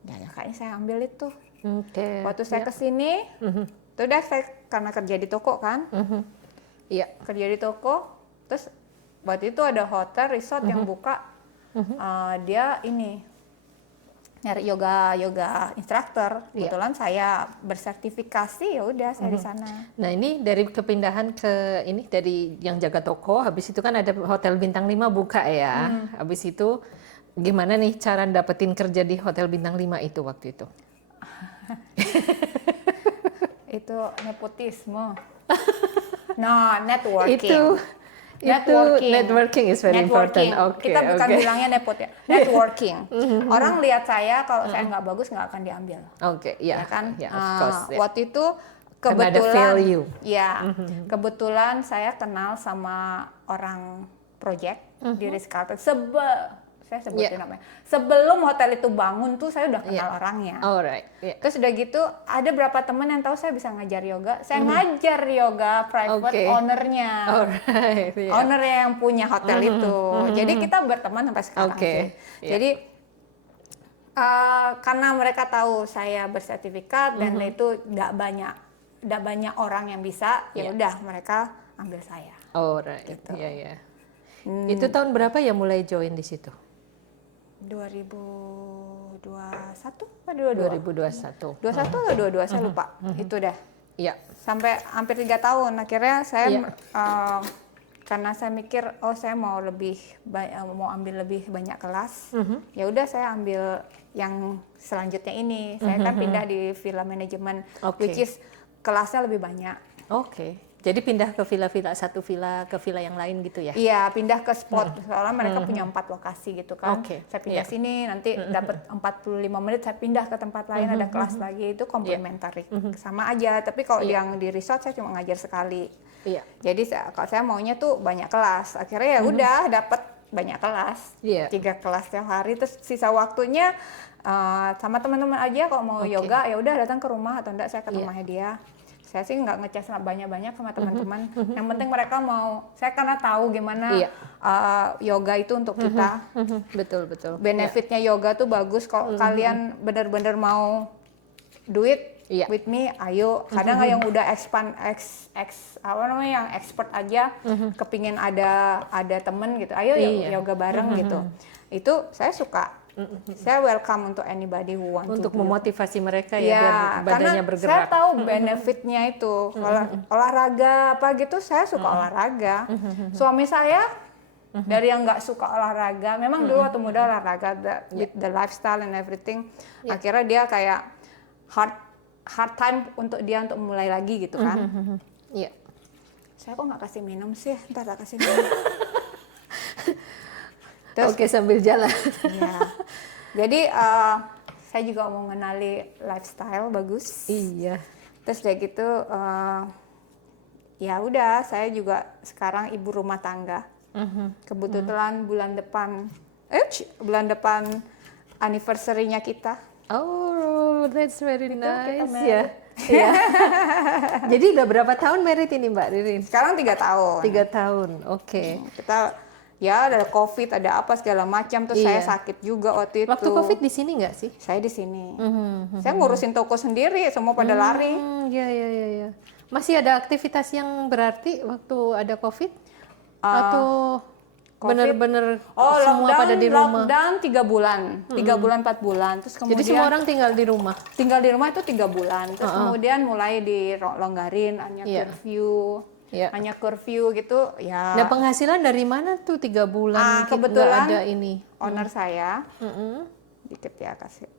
Ya kayaknya saya ambil itu. Oke. Waktu saya kesini, itu udah saya karena kerja di toko kan. Iya. Kerja di toko, terus waktu itu ada hotel resort yang buka, dia ini nyari yoga instructor. Kebetulan saya bersertifikasi, ya udah saya di sana. Nah, ini dari kepindahan ke ini, dari yang jaga toko, habis itu kan ada hotel bintang 5 buka ya. Habis itu gimana nih cara dapetin kerja di hotel bintang 5 itu waktu itu? Itu nepotisme. No, networking. Networking is very important. Kita bukan bilangnya nepot ya. Networking. Orang lihat saya, kalau saya nggak bagus nggak akan diambil. Ya kan? of course. Waktu itu Karena ada kebetulan, value. kebetulan saya kenal sama orang project di Ritz-Carlton. Saya sebutin namanya. Sebelum hotel itu bangun tuh saya udah kenal orangnya. Alright. Terus udah gitu ada berapa teman yang tahu saya bisa ngajar yoga. Saya ngajar yoga private ownernya. Alright. Ownernya yang punya hotel itu. Jadi kita berteman sampai sekarang sih. Jadi karena mereka tahu saya bersertifikat dan itu nggak banyak orang yang bisa, ya udah mereka ambil saya. Alright. Gitu. Itu tahun berapa ya mulai join di situ? 2021 atau 2021. 21 atau 22 saya lupa. Itu dah. Iya. Sampai hampir 3 tahun. Akhirnya saya karena saya mikir saya mau ambil lebih banyak kelas. Ya udah saya ambil yang selanjutnya ini. Saya kan pindah di Villa Management, which is kelasnya lebih banyak. Jadi pindah ke villa-villa, satu villa ke villa yang lain gitu ya? Iya, pindah ke spot. Soalnya mereka punya 4 lokasi gitu kan. Saya pindah sini, nanti dapat 45 menit saya pindah ke tempat lain, ada kelas lagi. Itu komplementari. Sama aja, tapi kalau yang di resort saya cuma ngajar sekali. Jadi kalau saya maunya tuh banyak kelas. Akhirnya ya udah dapat banyak kelas. 3 kelas setiap hari, terus sisa waktunya sama teman-teman aja kalau mau yoga ya udah datang ke rumah, atau enggak saya ke rumahnya dia. Saya sih nggak ngecas banyak-banyak sama teman-teman. Yang penting mereka mau, saya karena tahu gimana yoga itu untuk kita. Betul. Benefitnya yoga tuh bagus. Kalau kalian benar-benar mau duit with me, ayo. Kadang yang udah yang expert aja, kepingin ada temen gitu, ayo yoga bareng gitu. Itu saya suka. Saya welcome untuk anybody who want untuk to memotivasi mereka biar badannya bergerak. Saya tahu benefitnya itu. Olahraga apa gitu, saya suka olahraga. Suami saya dari yang nggak suka olahraga, memang dulu waktu muda olahraga, with the lifestyle and everything, akhirnya dia kayak hard time untuk mulai lagi gitu kan. Saya kok nggak kasih minum sih, ntar tak kasih minum. Terus, sambil jalan. Jadi saya juga mau ngenali lifestyle bagus. Terus kayak gitu, ya udah saya juga sekarang ibu rumah tangga. Kebetulan bulan depan anniversary-nya kita. Oh, that's very nice. Jadi udah berapa tahun married ini Mbak Ririn? Sekarang 3 tahun. 3 tahun, Kita ada COVID, ada apa segala macam, terus saya sakit juga waktu itu. Waktu COVID di sini nggak sih? Saya di sini. Saya ngurusin toko sendiri, semua pada lari. Iya. Masih ada aktivitas yang berarti waktu ada COVID? Atau benar-benar semua pada di rumah? Lockdown 3 bulan, 3 bulan 4 bulan. Terus kemudian jadi semua orang tinggal di rumah? Tinggal di rumah itu 3 bulan. Terus kemudian mulai dilonggarin, hanya curfew gitu ya. Nah, penghasilan dari mana tuh 3 bulan kebetulan ada ini? Owner saya, dikit ya kasih.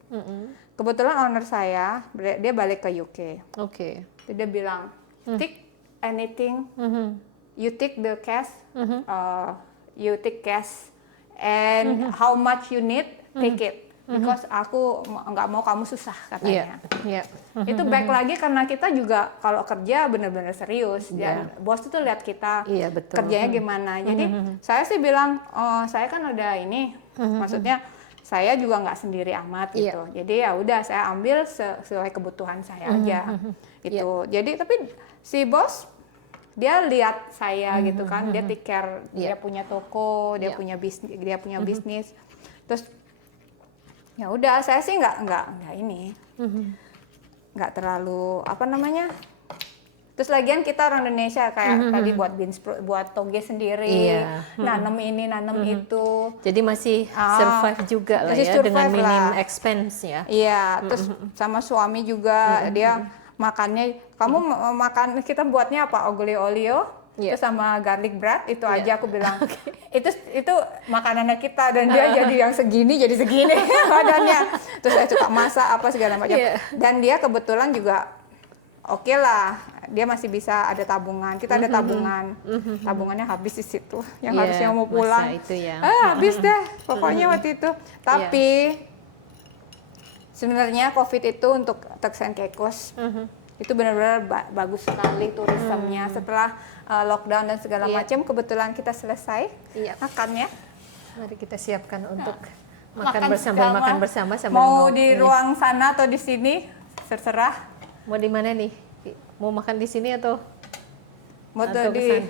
Kebetulan owner saya, dia balik ke UK. Dia bilang, take anything, you take the cash, and how much you need, take it. Because aku nggak mau kamu susah katanya. Itu back lagi karena kita juga kalau kerja benar-benar serius. Dan bos itu lihat kita kerjanya gimana. Jadi saya sih bilang, saya kan ada ini, maksudnya saya juga nggak sendiri amat gitu. Jadi ya udah saya ambil sesuai kebutuhan saya aja gitu. Jadi tapi si bos dia lihat saya gitu kan, dia take care, dia punya toko, dia punya bisnis, terus ya udah saya sih nggak ini, nggak terlalu apa namanya. Terus lagian kita orang Indonesia kayak tadi buat toge sendiri, nanam ini nanam itu. Jadi masih survive juga lah ya dengan minim expense ya. Iya, terus sama suami juga dia makannya, kamu makan kita buatnya apa, olio, terus sama garlic bread itu aja aku bilang itu makanannya kita, dan dia jadi yang segini badannya. Terus saya suka masak apa segala macam, dan dia kebetulan juga oke lah, dia masih bisa ada tabungan, kita ada tabungan, tabungannya habis di situ, yang harusnya mau pulang, itu ya. Habis deh pokoknya waktu itu. Tapi sebenarnya COVID itu untuk Turks and Caicos itu benar-benar bagus sekali turismenya. Setelah lockdown dan segala macam, kebetulan kita selesai makannya. Mari kita siapkan untuk makan bersama sama mau di ruang sana atau di sini terserah. Mau di mana nih? Mau makan di sini atau mau di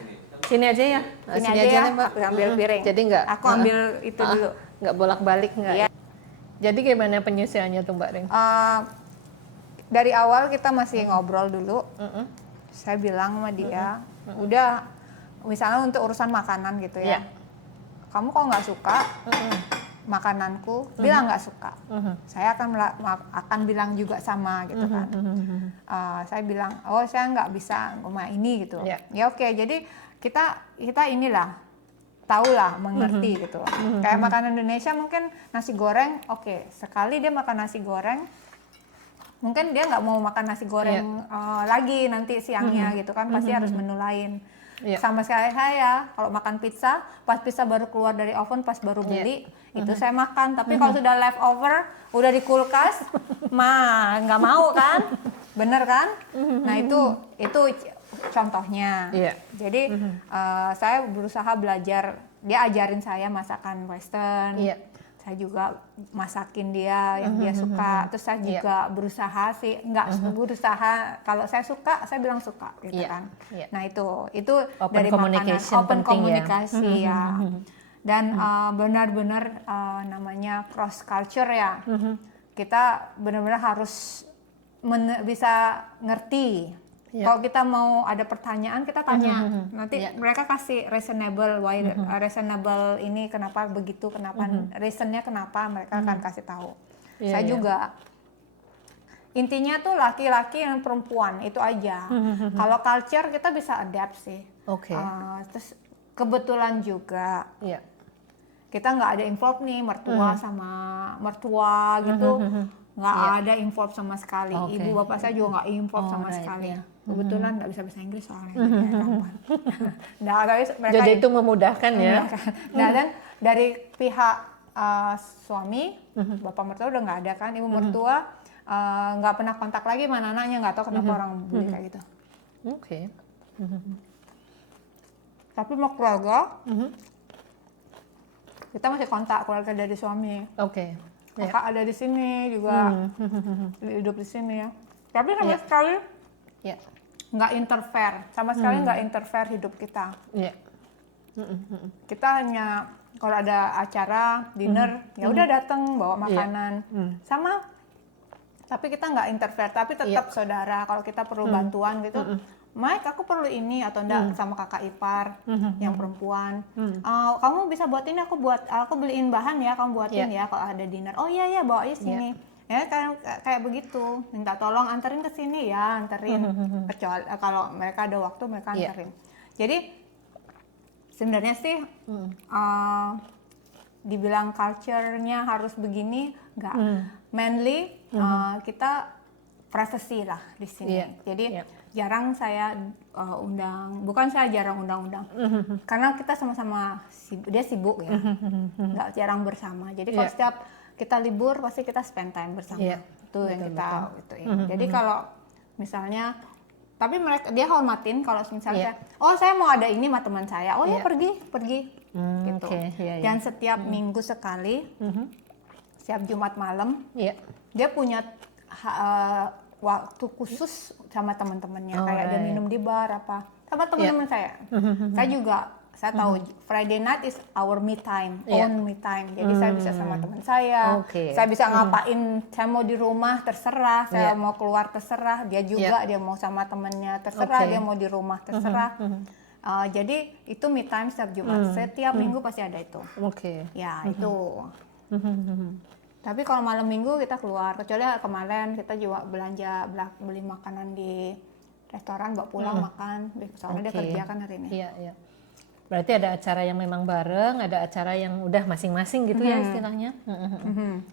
sini aja ya? Sini aja ya, Mbak. Ambil piring. Jadi enggak? Aku ambil itu dulu. Enggak bolak-balik enggak? Iya. Jadi gimana penyusuannya tuh Mbak Ring? Dari awal kita masih ngobrol dulu. Saya bilang sama dia, udah misalnya untuk urusan makanan gitu ya. Kamu kok nggak suka makananku, bilang nggak suka. Saya akan bilang juga sama gitu kan. Saya bilang, oh saya nggak bisa sama ini gitu. Ya oke, jadi kita inilah tahulah, mengerti gitu. Kayak makanan Indonesia mungkin nasi goreng, oke, sekali dia makan nasi goreng, mungkin dia nggak mau makan nasi goreng lagi nanti siangnya gitu kan, pasti harus menu lain. Sama sekali saya kalau makan pizza, pas pizza baru keluar dari oven, pas baru beli, itu saya makan. Tapi kalau sudah leftover, udah di kulkas, mah nggak mau kan, bener kan? Nah itu contohnya. Jadi saya berusaha belajar, dia ajarin saya masakan Western. Saya juga masakin dia yang dia suka, terus saya juga berusaha sih, nggak berusaha, kalau saya suka, saya bilang suka gitu kan. Nah itu dari makanan, open komunikasi ya. Dan benar-benar namanya cross culture ya, kita benar-benar harus bisa ngerti. Kalau kita mau ada pertanyaan, kita tanya. Nanti mereka kasih reasonable, reasonable ini kenapa begitu, kenapa reasonnya kenapa, mereka akan kasih tahu. Saya juga. Intinya tuh laki-laki dan perempuan itu aja. Kalau culture kita bisa adapt sih. Terus kebetulan juga kita nggak ada involve nih mertua sama mertua gitu. Nggak ada involve sama sekali. Ibu bapak saya juga nggak involve sama sekali. Kebetulan nggak bisa bahasa Inggris soalnya. Nah, jadi itu memudahkan ya. Nah, dan dari pihak suami, bapak mertua udah nggak ada kan, ibu mertua nggak pernah kontak lagi sama anaknya, nggak tahu kenapa orang bully kayak gitu. Tapi mau keluarga, kita masih kontak keluarga dari suami. Kakak ada di sini juga, hidup di sini ya. Tapi sama sekali nggak interfere, sama sekali nggak interfere hidup kita. Kita hanya kalau ada acara dinner, ya udah datang bawa makanan, sama. Tapi kita nggak interfere, tapi tetap saudara. Kalau kita perlu bantuan gitu, Mike aku perlu ini atau enggak sama kakak ipar yang perempuan. Kamu bisa buat ini, aku beliin bahan ya, kamu buatin ya kalau ada dinner. Oh iya bawa sini. Ya kayak begitu, minta tolong anterin ke sini ya, anterin. Kecuali kalau mereka ada waktu mereka anterin. Jadi sebenarnya sih dibilang culture-nya harus begini, enggak. Mainly kita privacy lah di sini. Jadi jarang saya bukan saya jarang undang-undang, karena kita sama-sama dia sibuk ya, nggak jarang bersama. Jadi kalau setiap kita libur pasti kita spend time bersama, itu yang kita gitu ya. Jadi kalau misalnya, tapi dia hormatin kalau misalnya, oh saya mau ada ini sama teman saya, oh ya pergi gitu. Dan setiap minggu sekali setiap Jumat malam Iya. dia punya waktu khusus sama teman-temannya, kayak dia minum di bar apa sama teman-teman saya. Saya juga saya tahu Friday night is our me time, own me time. Jadi saya bisa sama teman saya, saya bisa ngapain, saya mau di rumah terserah, saya mau keluar terserah, dia juga dia mau sama temennya terserah, dia mau di rumah terserah. Jadi itu me time setiap Jumat, setiap minggu pasti ada itu. Ya itu. Tapi kalau malam minggu kita keluar, kecuali kemarin kita juga beli makanan di restoran, bawa pulang makan, soalnya dia kerja kan hari ini. Iya. Berarti ada acara yang memang bareng, ada acara yang udah masing-masing gitu ya istilahnya.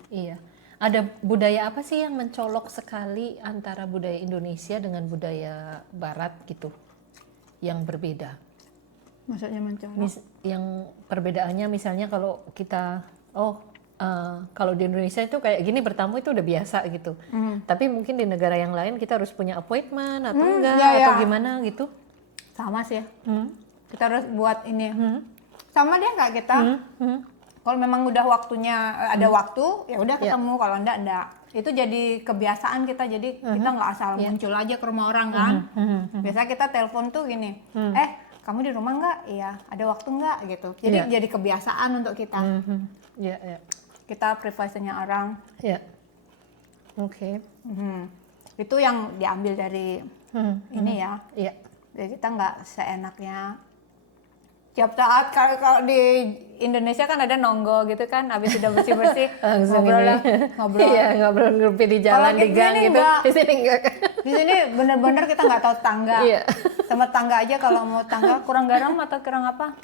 Iya. Ada budaya apa sih yang mencolok sekali antara budaya Indonesia dengan budaya Barat gitu, yang berbeda? Maksudnya mencolok? Yang perbedaannya misalnya kalau kita, kalau di Indonesia itu kayak gini bertamu itu udah biasa gitu. Tapi mungkin di negara yang lain kita harus punya appointment atau enggak, atau gimana gitu? Sama sih ya. Kita harus buat ini. Sama dia nggak kita. Kalau memang udah waktunya, ada waktu, ya udah ketemu. Kalau enggak. Itu jadi kebiasaan kita. Jadi kita nggak asal muncul aja ke rumah orang kan. Biasanya kita telepon tuh gini, kamu di rumah nggak? Iya. Ada waktu nggak? Gitu. Jadi jadi kebiasaan untuk kita. Kita privasinya orang. Itu yang diambil dari ini ya. Jadi kita nggak seenaknya. Tiap saat kalau di Indonesia kan ada nonggo gitu kan, habis sudah bersih-bersih ngobrol ngumpet di jalan di gang gitu. Di sini enggak. Di sini bener-bener kita nggak tahu tangga. Sama tangga aja kalau mau tangga kurang garam atau kurang apa?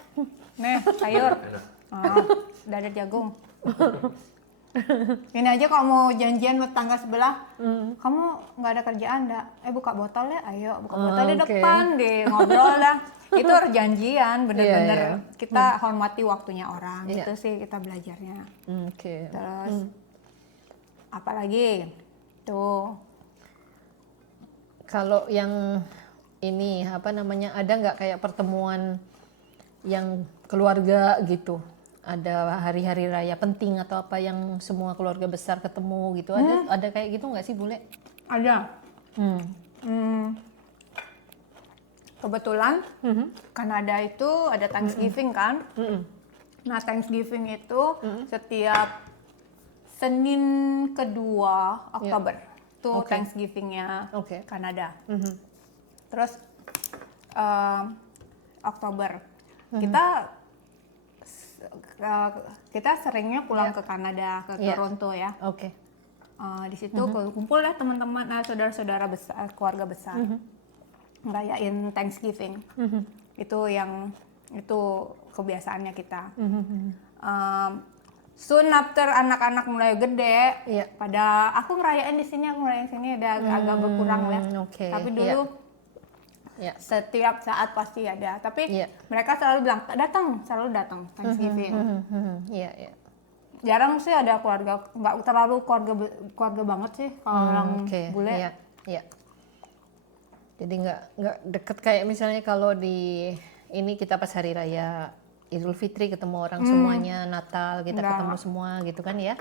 Nih sayur. Udah ada jagung. Ini aja kalau mau janjian ke tangga sebelah, kamu nggak ada kerjaan enggak? Buka botol ya, ayo buka botol di depan, ngobrol lah. Itu harus janjian, bener-bener kita hormati waktunya orang. Itu sih kita belajarnya. Terus apalagi tuh? Kalau yang ini apa namanya, ada nggak kayak pertemuan yang keluarga gitu? Ada hari-hari raya penting atau apa yang semua keluarga besar ketemu gitu, ada kayak gitu nggak sih Bule? Ada. Kebetulan Kanada itu ada Thanksgiving kan. Nah Thanksgiving itu setiap Senin kedua Oktober tuh Thanksgivingnya Kanada. Terus Oktober kita seringnya pulang ke Kanada, ke Toronto ya. Di situ kumpul ya teman-teman, saudara-saudara besar, keluarga besar, ngerayain Thanksgiving. Itu kebiasaannya kita. Soon after anak-anak mulai gede, pada aku ngerayain di sini, udah agak berkurang ya. Tapi dulu setiap saat pasti ada. Tapi mereka selalu bilang selalu datang Thanksgiving. Jarang sih ada keluarga, nggak terlalu keluarga banget sih kalau orang bule. Jadi nggak deket kayak misalnya kalau di ini kita pas hari raya Idul Fitri ketemu orang semuanya, Natal kita ketemu semua gitu kan ya.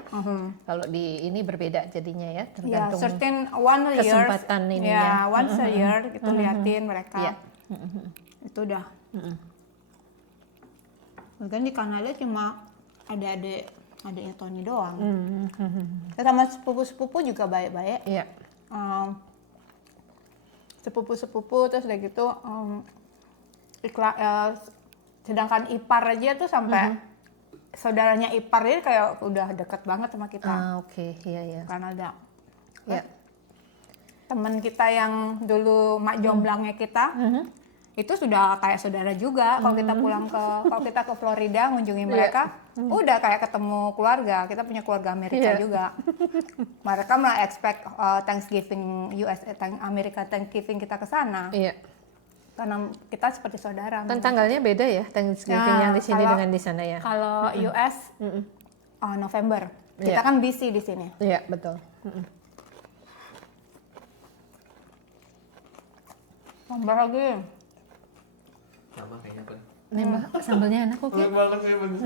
Kalau di ini berbeda jadinya ya, tergantung kesempatan ini ya. Once a year itu liatin mereka. Itu udah. Mungkin di Kanada cuma ada adiknya Tony doang. Sama sepupu-sepupu juga baik-baik. Sepupu-sepupu terus udah gitu sedangkan ipar aja tuh sampai saudaranya ipar ini kayak udah deket banget sama kita. Kanada. Temen kita yang dulu mak jomblangnya kita itu sudah kayak saudara juga. Kalau kita kalau kita ke Florida ngunjungi mereka, udah kayak ketemu keluarga. Kita punya keluarga Amerika juga. Mereka malah expect Thanksgiving Amerika Thanksgiving kita ke sana. Karena kita seperti saudara. Kan tanggalnya beda ya Thanksgiving yang di sini dengan di sana ya. Kalau US November, kita kan busy di sini. Iya betul. Tambah lagi. Sama kayaknya kan. Nembak sambalnya enak kok. Enak banget sih bagus.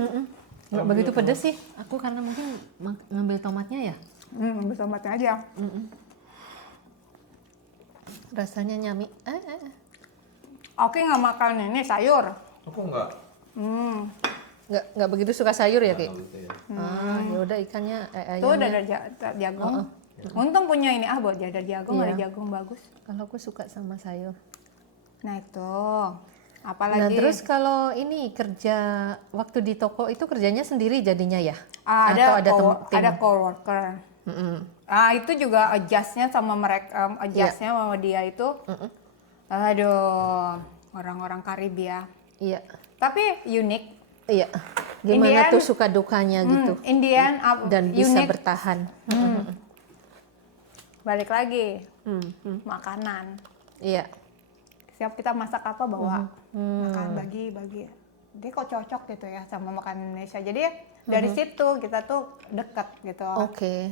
Nggak begitu pedas sih. Aku karena mungkin ngambil tomatnya ya. Ambil tomatnya aja. Rasanya nyami. Oke nggak makan ini sayur. Aku enggak. Nggak begitu suka sayur ya, Ki? Gitu ya. Ya udah ikannya Tuh ayamnya. dadar jagung. Untung punya ini buat dadar jagung, Iya. ada jagung bagus. Kalau aku suka sama sayur. Nah itu, Nah apalagi terus kalau ini kerja waktu di toko itu kerjanya sendiri jadinya ya? ada Atau ada tim? ada coworker. Itu juga adjustnya sama mereka, adjustnya sama dia itu. Aduh, orang-orang Karibia. Iya, Tapi unik. iya. Gimana Indian, tuh suka dukanya gitu? Indian Dan bisa unik. bertahan. Balik lagi, makanan. Iya. Siap kita masak apa bawa makan bagi. Dia kok cocok gitu ya sama makanan Indonesia. Jadi dari situ kita tuh deket gitu. Oke.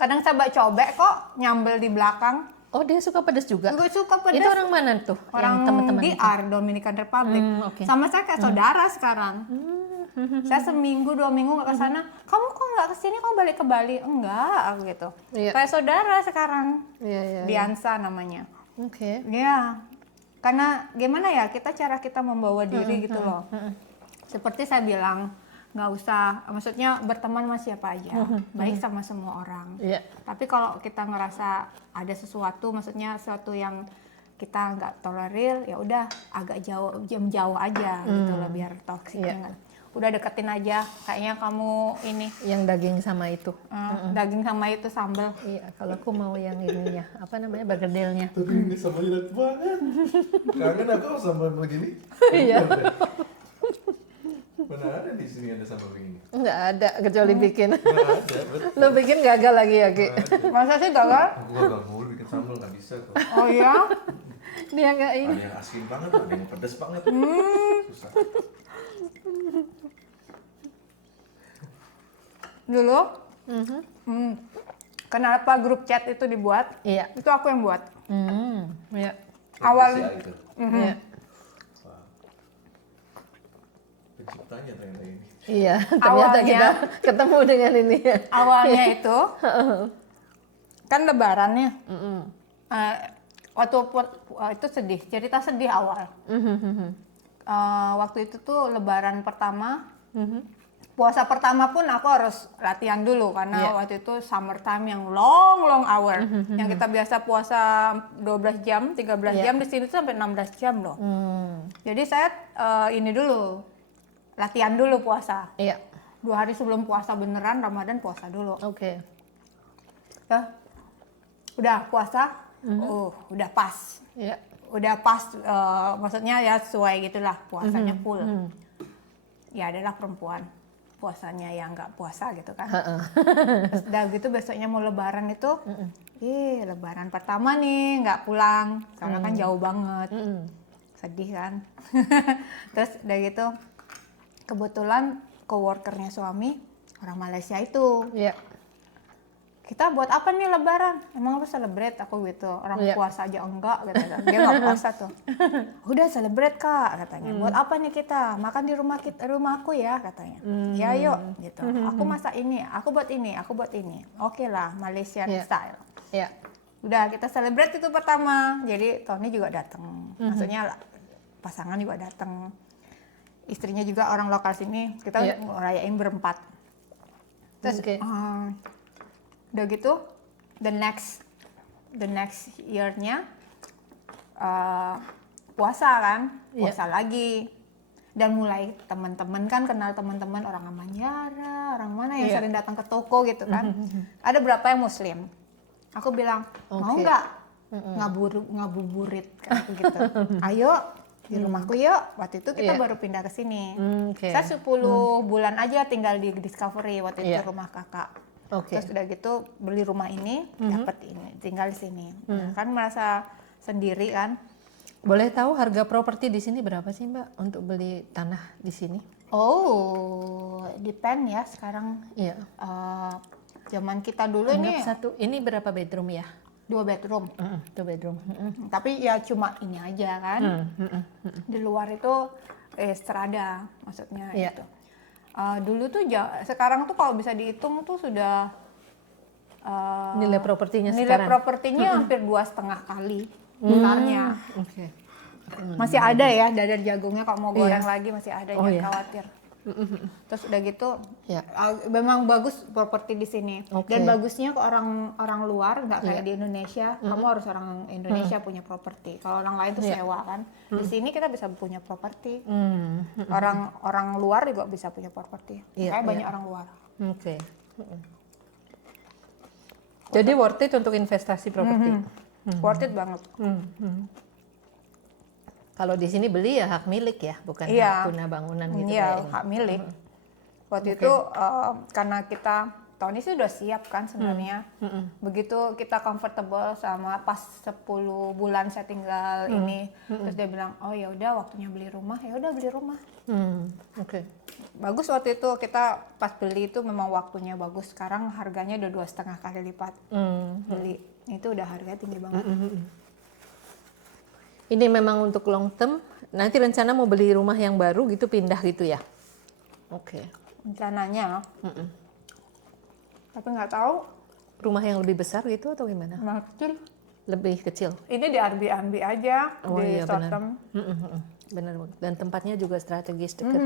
Kadang coba cobek kok nyambel di belakang. Oh dia suka pedas juga? Gue suka pedas. Itu orang mana tuh? Orang yang teman-teman itu? DR, Dominican Republic. Oke. Sama saya kayak saudara sekarang. Saya seminggu 2 minggu nggak ke sana. Kamu kok nggak kesini? Kok balik ke Bali? Enggak, aku gitu. Iya. Kayak saudara sekarang. Iya. Diansa namanya. Oke. Iya. Karena gimana ya cara kita membawa diri gitu loh. Seperti saya bilang, nggak usah, maksudnya berteman sama siapa aja, baik sama semua orang. Iya. Tapi kalau kita ngerasa ada sesuatu, maksudnya sesuatu yang kita nggak tolerir, ya udah agak jauh aja gitu loh biar toksiknya nggak. Udah deketin aja, kayaknya kamu ini Yang daging sama itu. daging sama itu sambal. Iya, kalau aku mau yang ininya, apa namanya, bergedelnya. Tapi ini sambalnya enak banget. Kangen aku sambal begini. Iya. Mana ada di sini ada sambal begini? Nggak ada, kecuali bikin. Nggak ada, betul. Lo bikin gagal lagi ya, Ki? Masa sih gagal? Aku gagal mulu bikin sambal, nggak bisa tuh. Oh iya? Dia nggak ini. Ada yang asin banget, ada yang pedas banget. Susah. Dulu, kenapa grup chat itu dibuat? Iya. Itu aku yang buat. Iya. Awal- Spesial itu. Iya. Penciptanya ternyata ini. Iya, ternyata Awalnya- kita ketemu dengan ini ya. Awalnya itu, kan lebarannya. Waktu itu sedih, cerita sedih awal. Waktu itu tuh lebaran pertama, puasa pertama pun aku harus latihan dulu karena waktu itu summertime yang long hour. Yang kita biasa puasa 12 jam, 13 jam, di sini tuh sampai 16 jam loh. Jadi saya ini dulu, latihan dulu puasa. Iya. 2 hari sebelum puasa beneran Ramadan puasa dulu. Oke. Ya, udah puasa, udah pas. Iya. Udah pas, maksudnya ya sesuai gitulah puasanya full. Ya adalah perempuan puasanya yang nggak puasa gitu kan. Terus udah gitu besoknya mau lebaran itu, lebaran pertama nih nggak pulang, soalnya kan jauh banget, sedih kan. Terus udah gitu, kebetulan coworkernya suami orang Malaysia itu. Iya. Kita buat apa nih lebaran? Emang lu celebrate? Aku gitu. Orang puasa aja enggak gitu. Dia nggak puasa tuh. Udah celebrate Kak katanya. Buat apa nih kita? Makan di rumahku ya katanya. Ya yuk gitu. Aku masak ini, aku buat ini. Oke lah, Malaysian style. Iya. Udah kita celebrate itu pertama. Jadi Tony juga datang. Maksudnya pasangan juga datang. Istrinya juga orang lokal sini. Kita ngerayain berempat. Terus udah gitu, the next year-nya puasa kan, puasa lagi. Dan mulai teman-teman kan kenal teman-teman orang Amanyara, orang mana yang sering datang ke toko gitu kan. Ada berapa yang Muslim. Aku bilang, mau nggak ngabuburit kayak gitu. Ayo di rumahku yuk. Waktu itu kita baru pindah ke sini. Saya 10 bulan aja tinggal di Discovery waktu itu rumah kakak. Terus udah gitu beli rumah ini, dapat ini, tinggal di sini. Nah, kan merasa sendiri kan. Boleh tahu harga properti di sini berapa sih Mbak untuk beli tanah di sini? Oh, depend ya sekarang. Iya. Zaman kita dulu Anggap ini berapa bedroom ya? 2 bedroom. 2 bedroom. Tapi ya cuma ini aja kan. Di luar itu strada maksudnya gitu. Dulu tuh sekarang tuh kalau bisa dihitung tuh sudah Nilai propertinya nilai sekarang. propertinya hampir 2,5 kali besarnya. Oke. Masih ada ya dadar jagungnya, kalau mau goreng Iya. lagi masih ada, Oh, jangan iya. khawatir. Terus udah gitu, Ya. memang bagus properti di sini. Oke. Dan bagusnya ke orang luar, nggak kayak Iya. di Indonesia. Kamu harus orang Indonesia punya properti. Kalau orang lain tuh Iya. sewa kan. Di sini kita bisa punya properti. Hmm. Orang luar juga bisa punya properti. Iya, Kayak banyak iya. orang luar. Oke. Jadi worth it untuk investasi properti. Worth it banget. Kalau di sini beli ya hak milik ya, bukan Iya. hak guna bangunan gitu Iya, kayak ini. hak milik. Waktu Oke. itu karena kita tahun ini sudah siap kan sebenarnya. Begitu kita comfortable sama pas 10 bulan saya tinggal ini, terus dia bilang, "Oh ya udah waktunya beli rumah." Ya udah beli rumah. Oke. Bagus waktu itu kita pas beli itu memang waktunya bagus. Sekarang harganya udah 2,5 kali lipat. Beli itu udah harganya tinggi banget. Ini memang untuk long term. Nanti rencana mau beli rumah yang baru gitu pindah gitu ya. Oke. Rencananya. Tapi nggak tahu, Rumah yang lebih besar gitu atau gimana? rumah kecil. Lebih kecil. Ini di Airbnb aja, Oh di iya short benar. term. Benar. Dan tempatnya juga strategis dekat.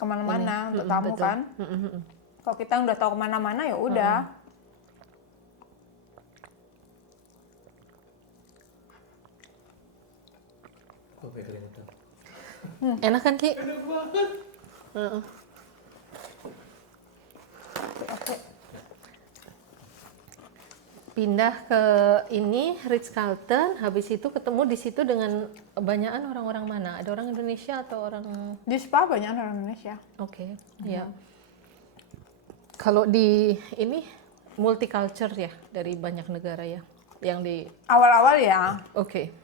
Kemana-mana untuk tamu betul. kan. Kalau kita udah tahu kemana-mana ya udah. Kopi keringetan. Enak kan Ki? Enak banget. Oke. Pindah ke ini Ritz Carlton, habis itu ketemu di situ dengan banyakan orang-orang mana? Ada orang Indonesia atau orang? Di spa banyak orang Indonesia. Oke, ya. Kalau di ini multicultural ya dari banyak negara ya, yang di. Awal-awal ya, Oke.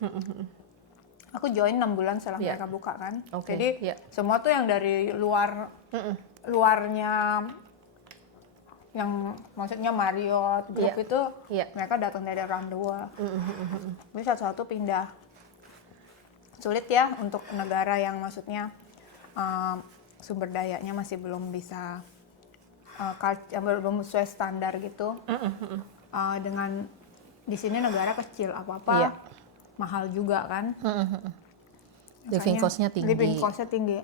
aku join 6 bulan setelah Iya. mereka buka kan. Oke, Jadi iya. semua tuh yang dari luarnya, yang maksudnya Marriott grup Iya. itu, Iya. mereka datang dari around the world. Jadi satu-satu pindah. Sulit ya untuk negara yang maksudnya sumber dayanya masih belum bisa belum sesuai standar gitu. Dengan di sini negara kecil, apa-apa Iya. mahal juga kan. Living Makanya cost-nya tinggi. Living cost-nya tinggi.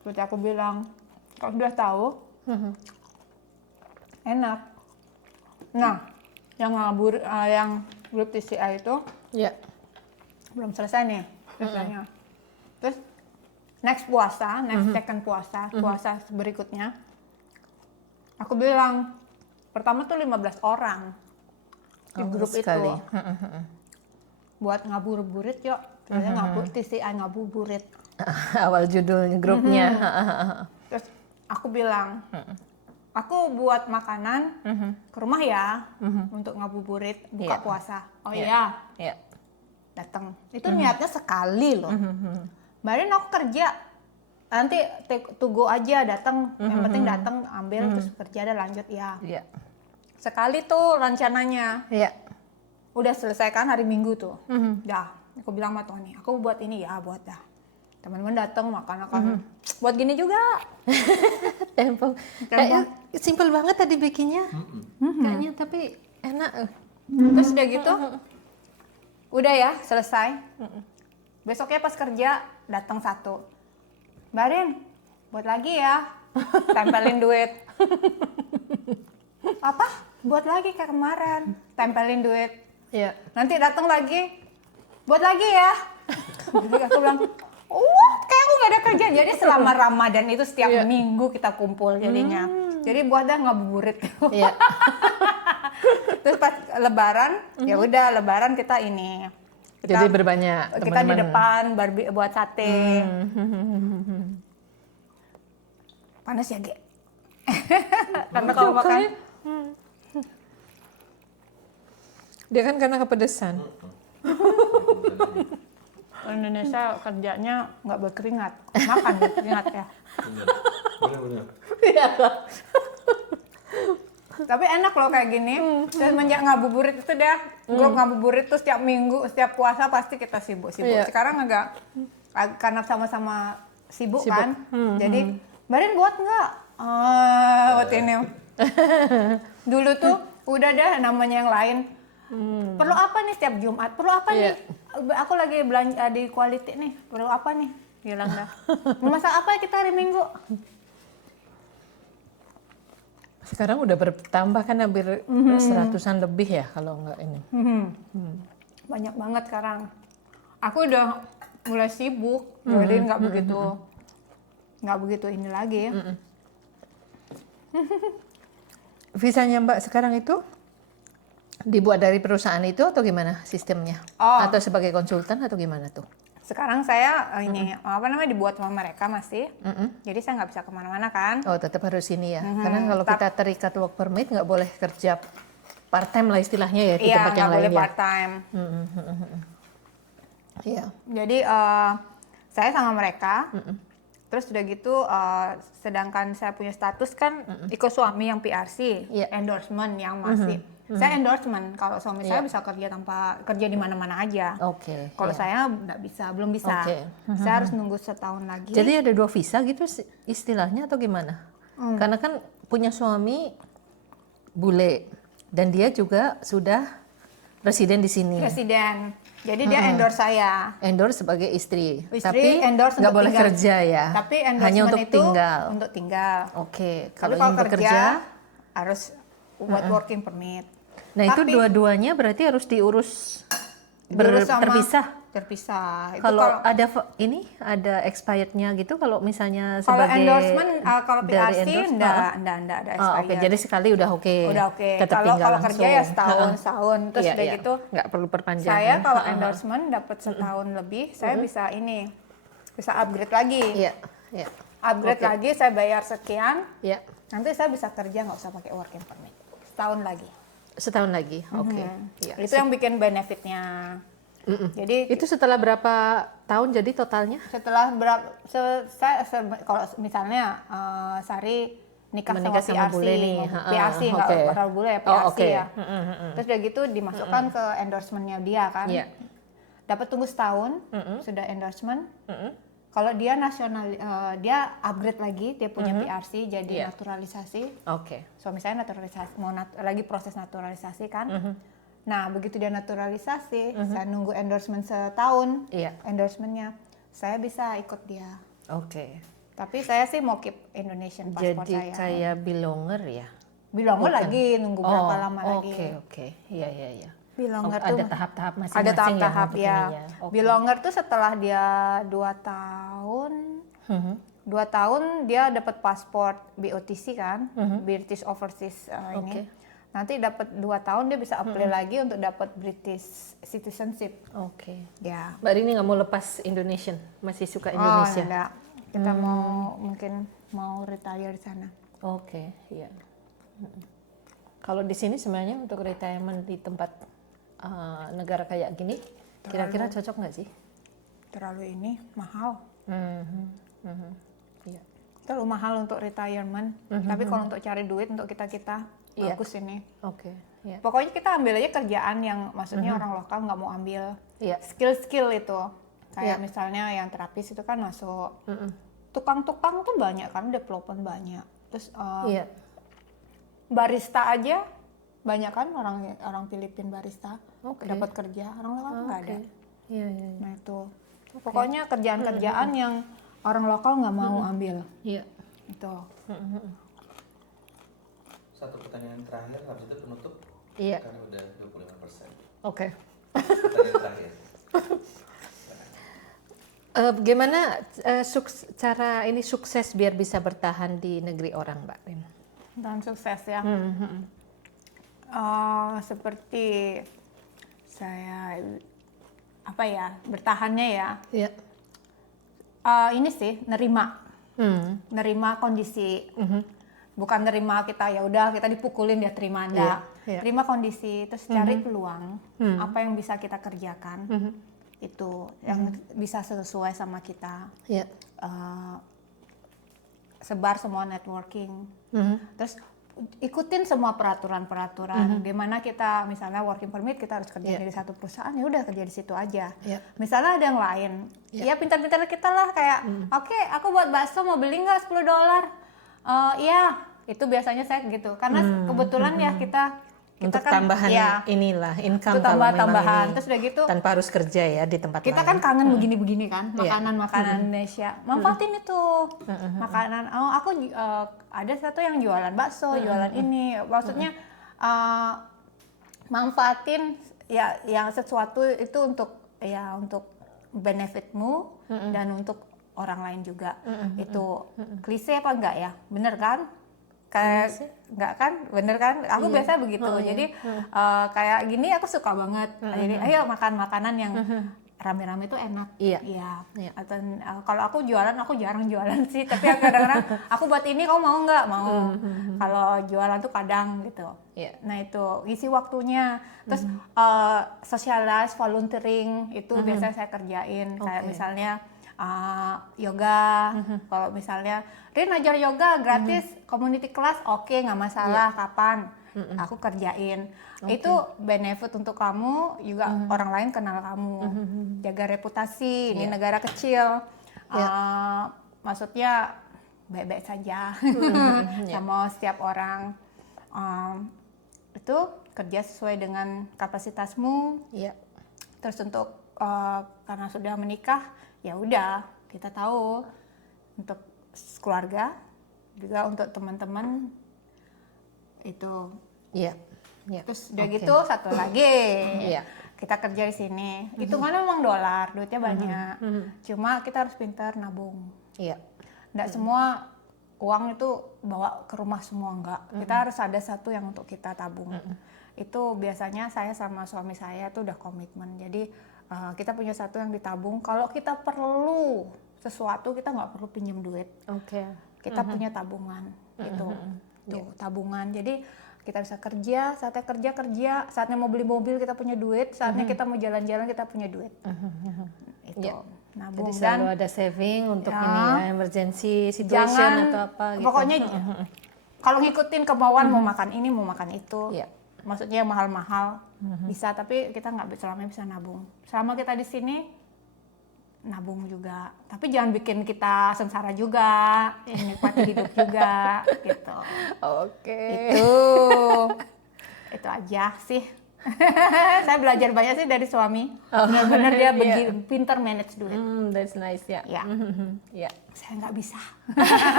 Seperti aku bilang, kalau sudah tahu, enak. Nah, yang grup TCI itu Ya. belum selesai nih ceritanya. Terus next puasa, second puasa, puasa berikutnya, aku bilang, pertama tuh 15 orang di grup sekali. itu. Buat ngabuburit yuk. Ternyata TCI ngabuburit. Awal judul grupnya. Terus aku bilang, aku buat makanan ke rumah ya, untuk ngabuburit, buka Iya. puasa. Oh Iya. iya, Ya. datang. Itu niatnya sekali loh. Barin aku kerja, nanti to go aja, datang. Yang penting datang, ambil, terus kerja dan lanjut ya. Ya. Sekali tuh rencananya. Ya. Udah selesai kan hari Minggu tuh. Dah, aku bilang sama Tony, aku buat ini ya, buat dah. Teman-teman datang makan. Buat gini juga. Tempo. Kayak simple banget tadi bikinnya. Kayaknya tapi enak. Terus udah gitu, udah ya selesai. Besoknya pas kerja datang satu, Barin, buat lagi ya, tempelin duit. Apa? Buat lagi kayak kemarin, tempelin duit. Ya. Nanti datang lagi, buat lagi ya. Jadi aku bilang, kayak aku gak ada kerjaan. Jadi selama Ramadan itu setiap minggu kita kumpul jadinya. Jadi buat dah ngabuburit. Iya. Terus pas Lebaran, ya udah Lebaran kita ini. Jadi berbanyak Kita di teman-teman. depan buat sate. Panas ya, Ge? Karena kalau makan Dia kan karena kepedesan. Indonesia kerjanya nggak berkeringat, makan berkeringat ya. Benar-benar. Tapi enak loh kayak gini. Semenjak ngabuburit itu dah, grup ngabuburit tuh setiap minggu, setiap puasa pasti kita sibuk-sibuk. Iya. Sekarang agak karena sama-sama sibuk Sibuk. kan. Jadi Mbak Rin buat nggak? Buat ini. Dulu tuh udah dah namanya yang lain. Perlu apa nih setiap Jumat? Perlu apa nih? Aku lagi belanja di Quality nih. Perlu apa nih? Bilang dah. Mau masak apa kita hari Minggu? Sekarang udah bertambah kan hampir 100-an lebih ya kalau nggak ini. Banyak banget sekarang. Aku udah mulai sibuk, jadi nggak begitu ini lagi. Visanya Mbak sekarang itu dibuat dari perusahaan itu atau gimana sistemnya? Oh. Atau sebagai konsultan atau gimana tuh? Sekarang saya ini apa namanya dibuat sama mereka masih, jadi saya nggak bisa kemana-mana kan. Oh tetap harus ini ya, karena kalau kita terikat work permit nggak boleh kerja part time lah istilahnya ya di Iya, tempat yang nggak boleh lain ya. part time. Iya. Jadi saya sama mereka, terus udah gitu, sedangkan saya punya status kan ikut suami yang PRC, Iya. endorsement yang masih. Saya endorsement, kalau suami saya bisa kerja tanpa kerja di mana-mana aja. Oke. Kalau iya. saya nggak bisa, belum bisa. Oke. Saya harus nunggu setahun lagi. Jadi ada 2 visa gitu istilahnya atau gimana? Karena kan punya suami bule dan dia juga sudah residen di sini. Presiden. Jadi dia endorse saya. Endorse sebagai istri, Istri tapi endorse nggak untuk boleh tinggal. kerja ya. Tapi hanya endorsement untuk itu tinggal. untuk tinggal. Oke, Tapi kalau kalau ingin bekerja, harus buat working permit. nah itu Tapi dua-duanya berarti harus diurus diurus sama- terpisah. Terpisah. Itu Kalau ada ada expirednya gitu, kalau misalnya kalau sebagai endorsement, kalau dari PRC endorse, enggak ada Oh, oke, expired. jadi sekali udah oke. Udah oke. Tetap Kalau tinggal kerja ya langsung. setahun, terus Iya, udah iya. gitu. Nggak perlu perpanjangan. Saya kalau endorsement dapat setahun lebih, saya bisa bisa upgrade lagi. Iya, iya. Upgrade Oke. lagi, saya bayar sekian, Iya. nanti saya bisa kerja nggak usah pakai working permit. Setahun lagi. Setahun lagi. Oke. Iya. Itu yang bikin benefitnya. Jadi Itu setelah berapa tahun jadi totalnya? setelah berapa, kalau misalnya Sari nikah Menikah sama sama PRC, bule nih. PRC nggak Oke. terlalu bule ya, Oh, PRC oke. ya. Terus udah gitu dimasukkan ke endorsementnya dia kan. Iya. Dapat tunggu setahun, sudah endorsement. Kalau dia dia upgrade lagi, dia punya PRC jadi Iya. naturalisasi. Oke. Suami saya naturalisasi, mau lagi proses naturalisasi kan. Nah begitu dia naturalisasi, saya nunggu endorsement setahun, Iya. endorsementnya, saya bisa ikut dia. Oke. Tapi saya sih mau keep Indonesian passport Jadi saya. kayak belonger ya? Bilonger lagi, nunggu berapa lama oke, lagi. Oke. Iya, iya, iya. Bilonger ada tuh tahap-tahap masing-masing ada tahap-tahap untuk ya. ininya. Oke. Bilonger tuh setelah dia 2 tahun, 2 tahun dia dapat paspor BOTC kan, British Overseas ini. Oke. Nanti dapat 2 tahun dia bisa apply lagi untuk dapat British citizenship. Oke. Ya. Mbak Rini nggak mau lepas Indonesian? Masih suka Indonesia? Oh, enggak. Kita mungkin mau retire di sana. Oke, iya. Kalau di sini sebenarnya untuk retirement di tempat negara kayak gini, kira-kira cocok nggak sih? Terlalu ini mahal. Iya. Terlalu mahal untuk retirement. Tapi kalau untuk cari duit untuk kita-kita Iya. bagus ini. Oke, iya. Pokoknya kita ambil aja kerjaan yang maksudnya orang lokal nggak mau ambil Iya. skill-skill itu. Kayak Iya. misalnya yang terapis itu kan masuk. Tukang-tukang tuh banyak kan, development banyak. Terus Iya. barista aja banyak kan orang Filipin barista Oke. dapat kerja, orang lokal nggak ada. Iya, iya. Nah itu. Pokoknya kerjaan-kerjaan yang orang lokal nggak mau ambil. Iya. Itu. Satu pertanyaan terakhir, habis itu penutup. Iya. Karena udah 25%. Oke. Pertanyaan terakhir. Bagaimana cara ini sukses biar bisa bertahan di negeri orang, Mbak Rin? Dan sukses ya. Seperti saya bertahannya ya. Iya. Ini sih nerima kondisi. Bukan nerima kita ya udah kita dipukulin dia terima enggak. Iya. Terima kondisi terus cari peluang apa yang bisa kita kerjakan. Itu yang bisa sesuai sama kita. Iya. Sebar semua networking. Terus ikutin semua peraturan-peraturan. Di mana kita misalnya working permit kita harus kerja di satu perusahaan, ya udah kerja di situ aja. Misalnya ada yang lain, ya pintar-pintar kita lah kayak, oke, aku buat bakso mau beli nggak $10? Iya, itu biasanya saya gitu. Karena kebetulan ya kita untuk kan, tambahan inilah income itu kalau memang tambahan. ini Terus udah gitu tanpa harus kerja ya di tempat kita lain. kan kangen begini-begini kan, makanan-makanan Indonesia. Manfaatin itu makanan. Oh, aku ada satu yang jualan bakso, jualan ini. Maksudnya manfaatin ya yang sesuatu itu untuk benefitmu dan untuk orang lain juga. Itu klise apa enggak ya? Bener kan? Kayak enggak kan? Bener kan? Aku biasa begitu. Jadi kayak gini aku suka banget. Jadi ayo makan makanan yang rame-rame itu enak. Iya. Atau kalau aku jualan, aku jarang jualan sih. Tapi kadang-kadang aku buat ini, kamu mau nggak? Mau. Kalau jualan tuh kadang gitu. Nah itu isi waktunya. Terus socialize, volunteering itu biasanya saya kerjain. Kayak misalnya yoga. Kalau misalnya Rin ajar yoga gratis, community class, oke, nggak masalah. Kapan? Aku kerjain. Itu benefit untuk kamu, juga orang lain kenal kamu. Jaga reputasi, ini negara kecil. Maksudnya baik-baik saja sama setiap orang. Itu kerja sesuai dengan kapasitasmu. Terus untuk karena sudah menikah, ya udah kita tahu untuk keluarga juga untuk teman-teman itu. Terus udah gitu satu lagi, kita kerja di sini. Hitungannya memang dolar, duitnya banyak. Cuma kita harus pintar nabung. Nggak semua uang itu bawa ke rumah semua, enggak. Kita harus ada satu yang untuk kita tabung. Itu biasanya saya sama suami saya tuh udah komitmen. Jadi kita punya satu yang ditabung. Kalau kita perlu sesuatu, kita nggak perlu pinjam duit. Kita punya tabungan itu. Tuh, tabungan. Jadi kita bisa kerja, saatnya kerja, saatnya mau beli mobil kita punya duit, saatnya kita mau jalan-jalan kita punya duit. Itu nabung. Jadi selalu ada saving untuk ini ya, emergency situation Jangan, atau apa gitu. Pokoknya kalau ngikutin kemauan mau makan ini, mau makan itu. Maksudnya yang mahal-mahal bisa, tapi kita nggak selamanya bisa nabung. Selama kita di sini nabung juga, tapi jangan bikin kita sengsara juga, nikmati hidup juga, gitu. Itu aja sih. Saya belajar banyak sih dari suami. Benar-benar dia pintar manage duit. That's nice ya. Saya nggak bisa.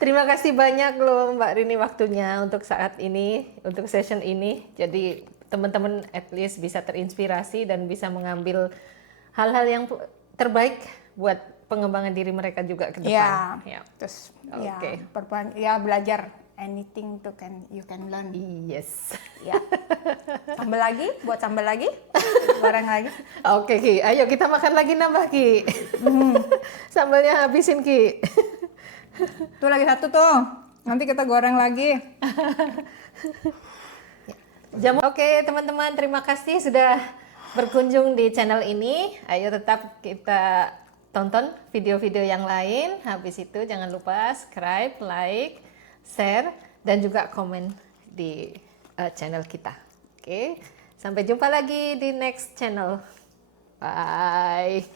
Terima kasih banyak loh Mbak Rini waktunya untuk saat ini, untuk session ini. Jadi teman-teman at least bisa terinspirasi dan bisa mengambil hal-hal yang terbaik buat pengembangan diri mereka juga ke depan. Terus belajar anything you can learn. Yes. Sambal lagi, buat sambal lagi, goreng lagi. Oke Ki, ayo kita makan lagi nambah Ki. Sambalnya habisin Ki. Tuh lagi satu tuh, nanti kita goreng lagi. Oke teman-teman, terima kasih sudah berkunjung di channel ini. Ayo tetap kita tonton video-video yang lain. Habis itu jangan lupa subscribe, like, share, dan juga komen di channel kita. Oke, sampai jumpa lagi di next channel. Bye.